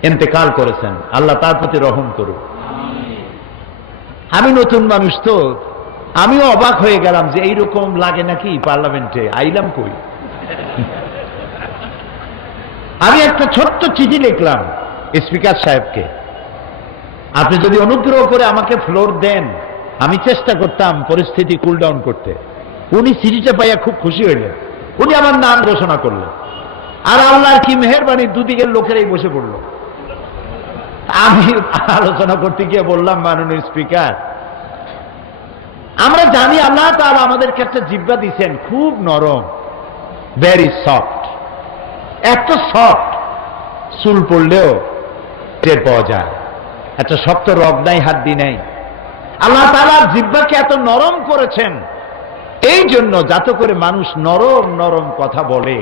ইন্তেকাল করেছেন, আল্লাহ তার প্রতি রহম করুন। আমি নতুন মানুষ তো, আমিও অবাক হয়ে গেলাম যে এইরকম লাগে নাকি পার্লামেন্টে, আইলাম কই। আমি একটা ছোট্ট চিঠি লিখলাম স্পিকার সাহেবকে, আপনি যদি অনুগ্রহ করে আমাকে ফ্লোর দেন, আমি চেষ্টা করতাম পরিস্থিতি কুল ডাউন করতে। উনি চিঠিটা পাইয়া খুব খুশি হইলেন, উনি আমার নাম ঘোষণা করলেন। আর আল্লাহর কি মেহেরবানি, দুদিকের লোকেরাই বসে পড়ল। আমি আলোচনা করতে গিয়ে বললাম, মাননীয় স্পিকার, আমরা জানি আল্লাহ তাআলা আমাদেরকে একটা জিহ্বা দিয়েছেন, খুব নরম, ভেরি সফট, এত সফট চুল পড়লেও টের পাওয়া যায়। একটা শক্ত রগ নাই, হাড্ডি নাই। আল্লাহ তাআলা জিহ্বাকে এত নরম করেছেন এই জন্য, যাতে করে মানুষ নরম নরম কথা বলে।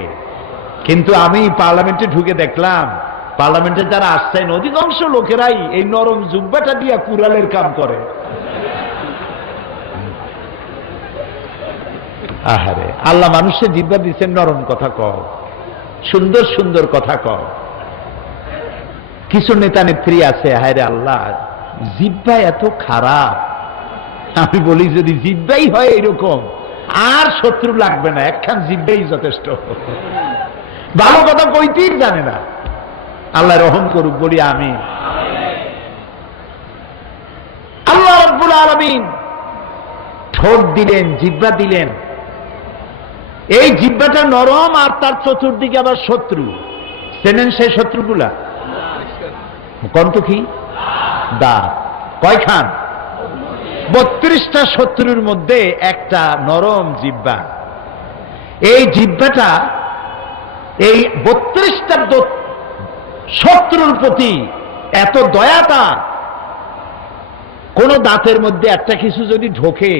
কিন্তু আমি পার্লামেন্টে ঢুকে দেখলাম, পার্লামেন্টে যারা আসছেন অধিকাংশ লোকেরাই এই নরম জিহ্বাটা দিয়ে কুড়ালের কাম করে। আহারে, আল্লাহ মানুষের জিহ্বা দিচ্ছেন, নরম কথা কও, সুন্দর সুন্দর কথা কও। কিছু নেতা নেত্রী আছে, হায় রে আল্লাহ, জিহ্বা এত খারাপ। আমি বলি, যদি জিহ্বাই হয় এরকম, আর শত্রু লাগবে না, একখান জিহ্বাই যথেষ্ট। ভালো কথা কইতেই জানে না। আল্লাহ রহম করুক, বলি আমি। আল্লাহ রাব্বুল আলামিন ঠোঁট দিলেন, জিহ্বা দিলেন। এই জিহ্বাটা নরম, আর তার চতুর্দিকে আবার শত্রু। চেনেন সেই শত্রুগুলা? কন্ত কি? দাঁত। কয়খান? 32টা শত্রুর মধ্যে একটা নরম জিহ্বা। এই জিহ্বাটা এই 32টা শত্রুর প্রতি এত দয়া তার, কোন দাঁতের মধ্যে একটা কিছু যদি ঢোকে,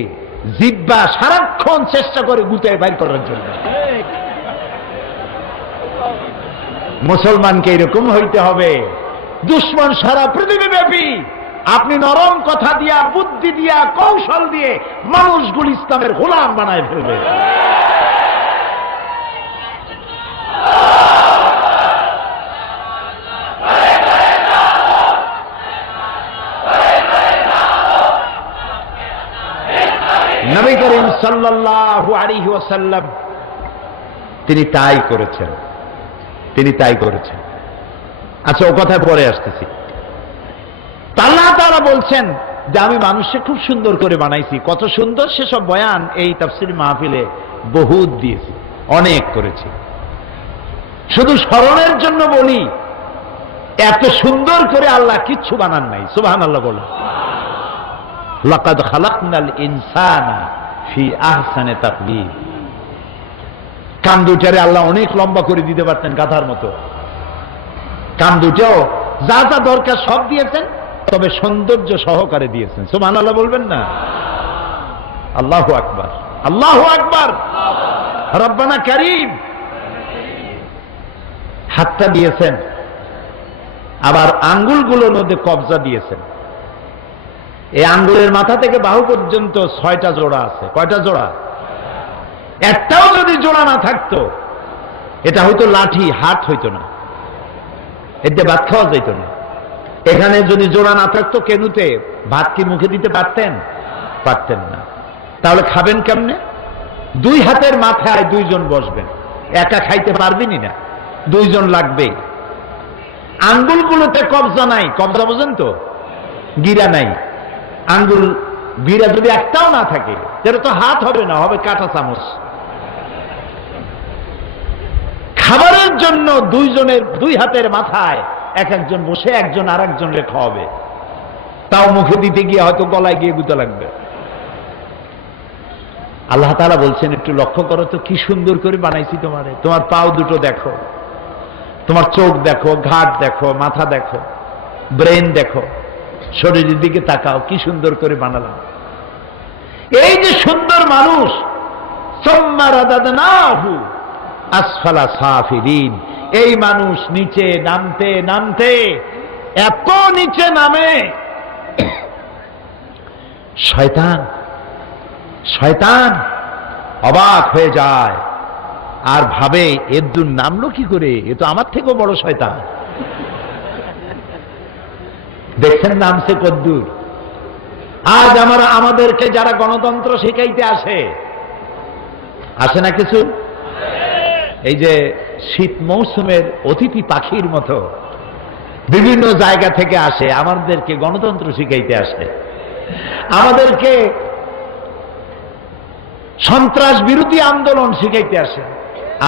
জিহ্বা সারাক্ষণ চেষ্টা করে গুতায় বাইর করার জন্য। মুসলমানকে এরকম হইতে হবে। দুশ্মন সারা পৃথিবীব্যাপী আপনি নরম কথা দিয়া, বুদ্ধি দিয়া, কৌশল দিয়ে মানুষগুলি ইসলামের গোলাম বানায় ফেলবে। নবী করিম সাল্লাল্লাহু আলাইহি ওয়াসাল্লাম তিনি তাই করেছেন, তিনি তাই করেছেন। আচ্ছা, ও কথায় পরে আসতেছি। আল্লাহ তাআলা বলছেন যে আমি মানুষকে খুব সুন্দর করে বানাইছি। কত সুন্দর সেসব বয়ান এই তাফসীর মাহফিলে বহুত দিয়েছি, অনেক করেছি। শুধু স্মরণের জন্য বলি, এত সুন্দর করে আল্লাহ কিচ্ছু বানান নাই। সুবহানাল্লাহ বলেন। লাকাদ খালাকনাল ইনসানা ফি আহসানি তাকওয়িম। কান দুটারে আল্লাহ অনেক লম্বা করে দিতে পারতেন, গাধার মতো। কান দুটাও যা যা দরকার সব দিয়েছেন, তবে সৌন্দর্য সহকারে দিয়েছেন। সুবহানাল্লাহ বলবেন না? আল্লাহু আকবার, আল্লাহু আকবার। রব্বানা কারীম। হাতটা দিয়েছেন, আবার আঙ্গুলগুলোর মধ্যে কবজা দিয়েছেন। এই আঙ্গুলের মাথা থেকে বাহু পর্যন্ত 6টা জোড়া আছে। কয়টা জোড়া? একটাও যদি জোড়া না থাকতো, এটা হয়তো লাঠি, হাত হইতো না, এতে ভাত খাওয়া যাইত না। এখানে যদি জোড়া না থাকতো, কেনুতে ভাত কি মুখে দিতে পারতেন? পারতেন না। তাহলে খাবেন কেমনে? 2 হাতের মাথায় 2 জন বসবেন, একা খাইতে পারবেনই না, 2 জন লাগবে। আঙ্গুলগুলোতে কবজা নাই। কবজা বোঝেন তো? গিরা নাই। আঙ্গুল গিরা যদি একটাও না থাকে, তাহলে তো হাত হবে না, হবে কাঁটা চামচ। খাবারের জন্য 2 জনের 2 হাতের মাথায় এক একজন বসে একজন আর একজনকে খাওয়াবে, তাও মুখে দিতে গিয়ে হয়তো গলায় গিয়ে গুতে লাগবে। আল্লাহ তাআলা বলছেন, একটু লক্ষ্য করো তো, কি সুন্দর করে বানাইছি তোমারে। তোমার পাও দুটো দেখো, তোমার চোখ দেখো, ঘাট দেখো, মাথা দেখো, ব্রেন দেখো, শরীরের দিকে তাকাও, কি সুন্দর করে বানালাম। এই যে সুন্দর মানুষ, সুম্মা রাদাদনাহু আসফালা সাফিলিন, এই মানুষ নিচে নামতে নামতে এত নিচে নামে, শয়তান অবাক হয়ে যায় আর ভাবে, এদ্দুর নামলো কি করে? এ তো আমার থেকেও বড় শয়তান। দেখছেন নামছে কদ্দুর। আজ আমাদেরকে যারা গণতন্ত্র শিখাইতে আসে না কিছু, এই যে শীত মৌসুমের অতিথি পাখির মতো বিভিন্ন জায়গা থেকে আসে, আমাদেরকে গণতন্ত্র শিখাইতে আসে, আমাদেরকে সন্ত্রাস বিরোধী আন্দোলন শিখাইতে আসেন,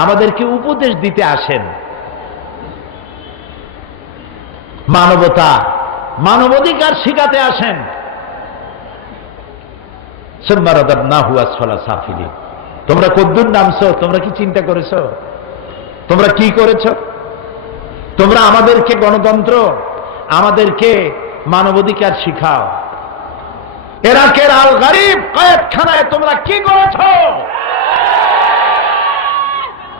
আমাদেরকে উপদেশ দিতে আসেন, মানবতা, মানবাধিকার শিখাতে আসেন। সুম্মা রাদাদনাহু আসফালা সাফিলিন। তোমরা কদ্দুর নামছো? তোমরা কি চিন্তা করেছো? তোমরা কি করেছো? তোমরা আমাদেরকে গণতন্ত্র, আমাদেরকে মানবাধিকার শিখাও। ইরাকের আল গরিব কয়েদখানায় তোমরা কি করেছো?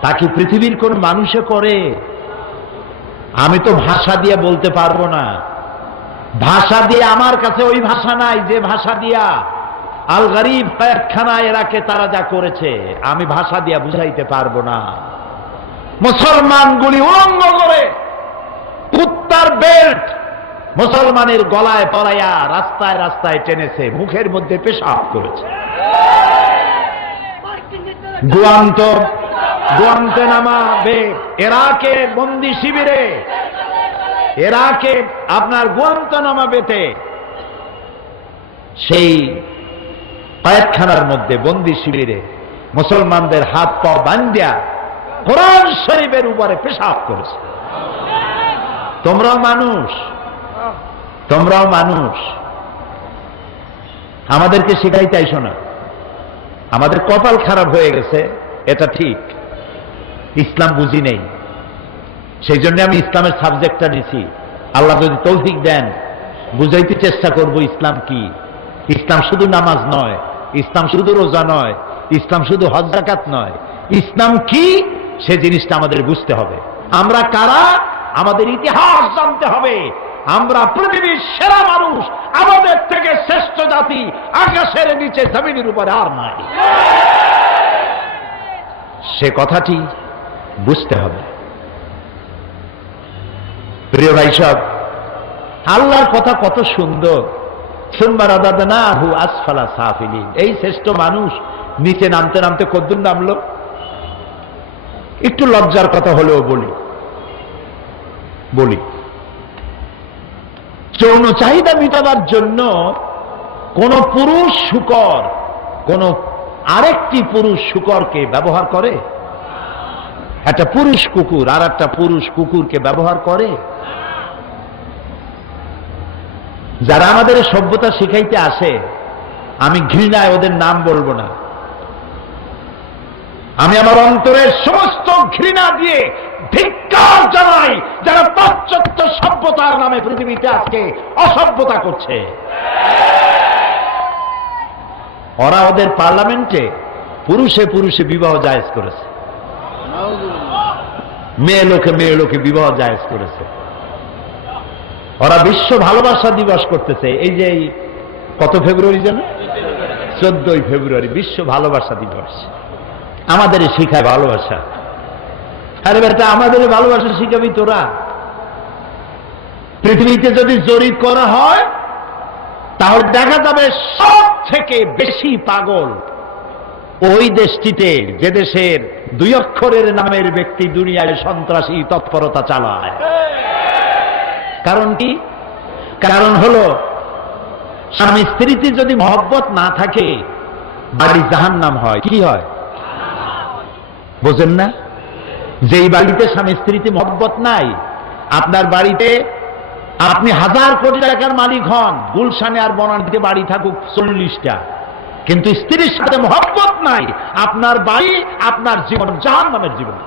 তা কি পৃথিবীর কোন মানুষে করে? আমি তো ভাষা দিয়ে বলতে পারবো না। ভাষা দিয়ে আমার কাছে ওই ভাষা নাই যে ভাষা দিয়া আল গরিব কয়েদখানায় ইরাকে তারা যা করেছে, আমি ভাষা দিয়া বুঝাইতে পারবো না। মুসলমানগুলি উলঙ্গ করে কুত্তার বেল্ট মুসলমানের গলায় পরাইয়া রাস্তায় রাস্তায় টেনেছে, মুখের মধ্যে পেশাব করেছে। গুয়ান্তানামো বে, ইরাকে বন্দি শিবিরে, ইরাকে আপনার গুয়ান্তানামো বেতে, সেই কয়েদখানার মধ্যে বন্দি শিবিরে মুসলমানদের হাত পা বান্ধিয়া কোরআন শরীফের উপরে পেশাব করেছে। তোমরাও মানুষ, তোমরাও মানুষ। আমাদেরকে শিখাইতে আইসো না। আমাদের কপাল খারাপ হয়ে গেছে, এটা ঠিক, ইসলাম বুঝি নেই। সেই জন্য আমি ইসলামের সাবজেক্টটা নিছি। আল্লাহ যদি তৌফিক দেন বুঝাইতে চেষ্টা করব ইসলাম কি। ইসলাম শুধু নামাজ নয়, ইসলাম শুধু রোজা নয়, ইসলাম শুধু হজ যাকাত নয়। ইসলাম কি সে জিনিসটা আমাদের বুঝতে হবে। আমরা কারা আমাদের ইতিহাস জানতে হবে। আমরা পৃথিবীর সেরা মানুষ, আমাদের থেকে শ্রেষ্ঠ জাতি আকাশের নিচে জমিনের উপরে আর নাই। সে কথাটি বুঝতে হবে। প্রিয় ভাই সব, আল্লাহর কথা কত সুন্দর। সুম্মারাদাদনাহু আসফালা সাফিলিন। এই শ্রেষ্ঠ মানুষ নিচে নামতে নামতে কদ্দুর নামলো। একটু লজ্জার কথা হলেও বলি যৌন চাহিদা মেটাবার জন্য কোন পুরুষ শূকর কোন আরেকটি পুরুষ শূকরকে ব্যবহার করে? একটা পুরুষ কুকুর আর একটা পুরুষ কুকুরকে ব্যবহার করে? যারা আমাদের সভ্যতা শিখাইতে আসে, আমি ঘৃণায় ওদের নাম বলবো না। আমি আমার অন্তরের সমস্ত ঘৃণা দিয়ে ধিক্কার জানাই যারা পাশ্চাত্য সভ্যতার নামে পৃথিবীতে আজকে অসভ্যতা করছে। ওরা ওদের পার্লামেন্টে পুরুষে পুরুষে বিবাহ জায়েজ করেছে, মেয়ে লোকে বিবাহ জায়েজ করেছে। ওরা বিশ্ব ভালোবাসা দিবস করতেছে। এই যে কত ফেব্রুয়ারি যেন, 14ই ফেব্রুয়ারি বিশ্ব ভালোবাসা দিবস। আমাদের শিখায় ভালোবাসা। আরে বেটা, আমাদের ভালোবাসা শিখাবি তোরা? পৃথিবীতে যদি জরিপ করা হয় তাহলে দেখা যাবে সব থেকে বেশি পাগল ওই দেশটিতে যে দেশের 2 অক্ষরের নামের ব্যক্তি দুনিয়ায় সন্ত্রাসী তৎপরতা চালায়। কারণ কি? কারণ হলো স্বামী স্ত্রীতে যদি মহব্বত না থাকে বাড়ি জাহান্নাম হয়। কি হয় বোঝেন না? যেই বাড়িতে স্বামী স্ত্রীতে মহব্বত নাই, আপনার বাড়িতে আপনি 1000 কোটি টাকার মালিক হন, গুলশানে আর বনানীতে বাড়ি থাকুক 40টা, কিন্তু স্ত্রীর সাথে মহব্বত নাই, আপনার বাড়ি আপনার জীবন জাহান্নামের জীবন।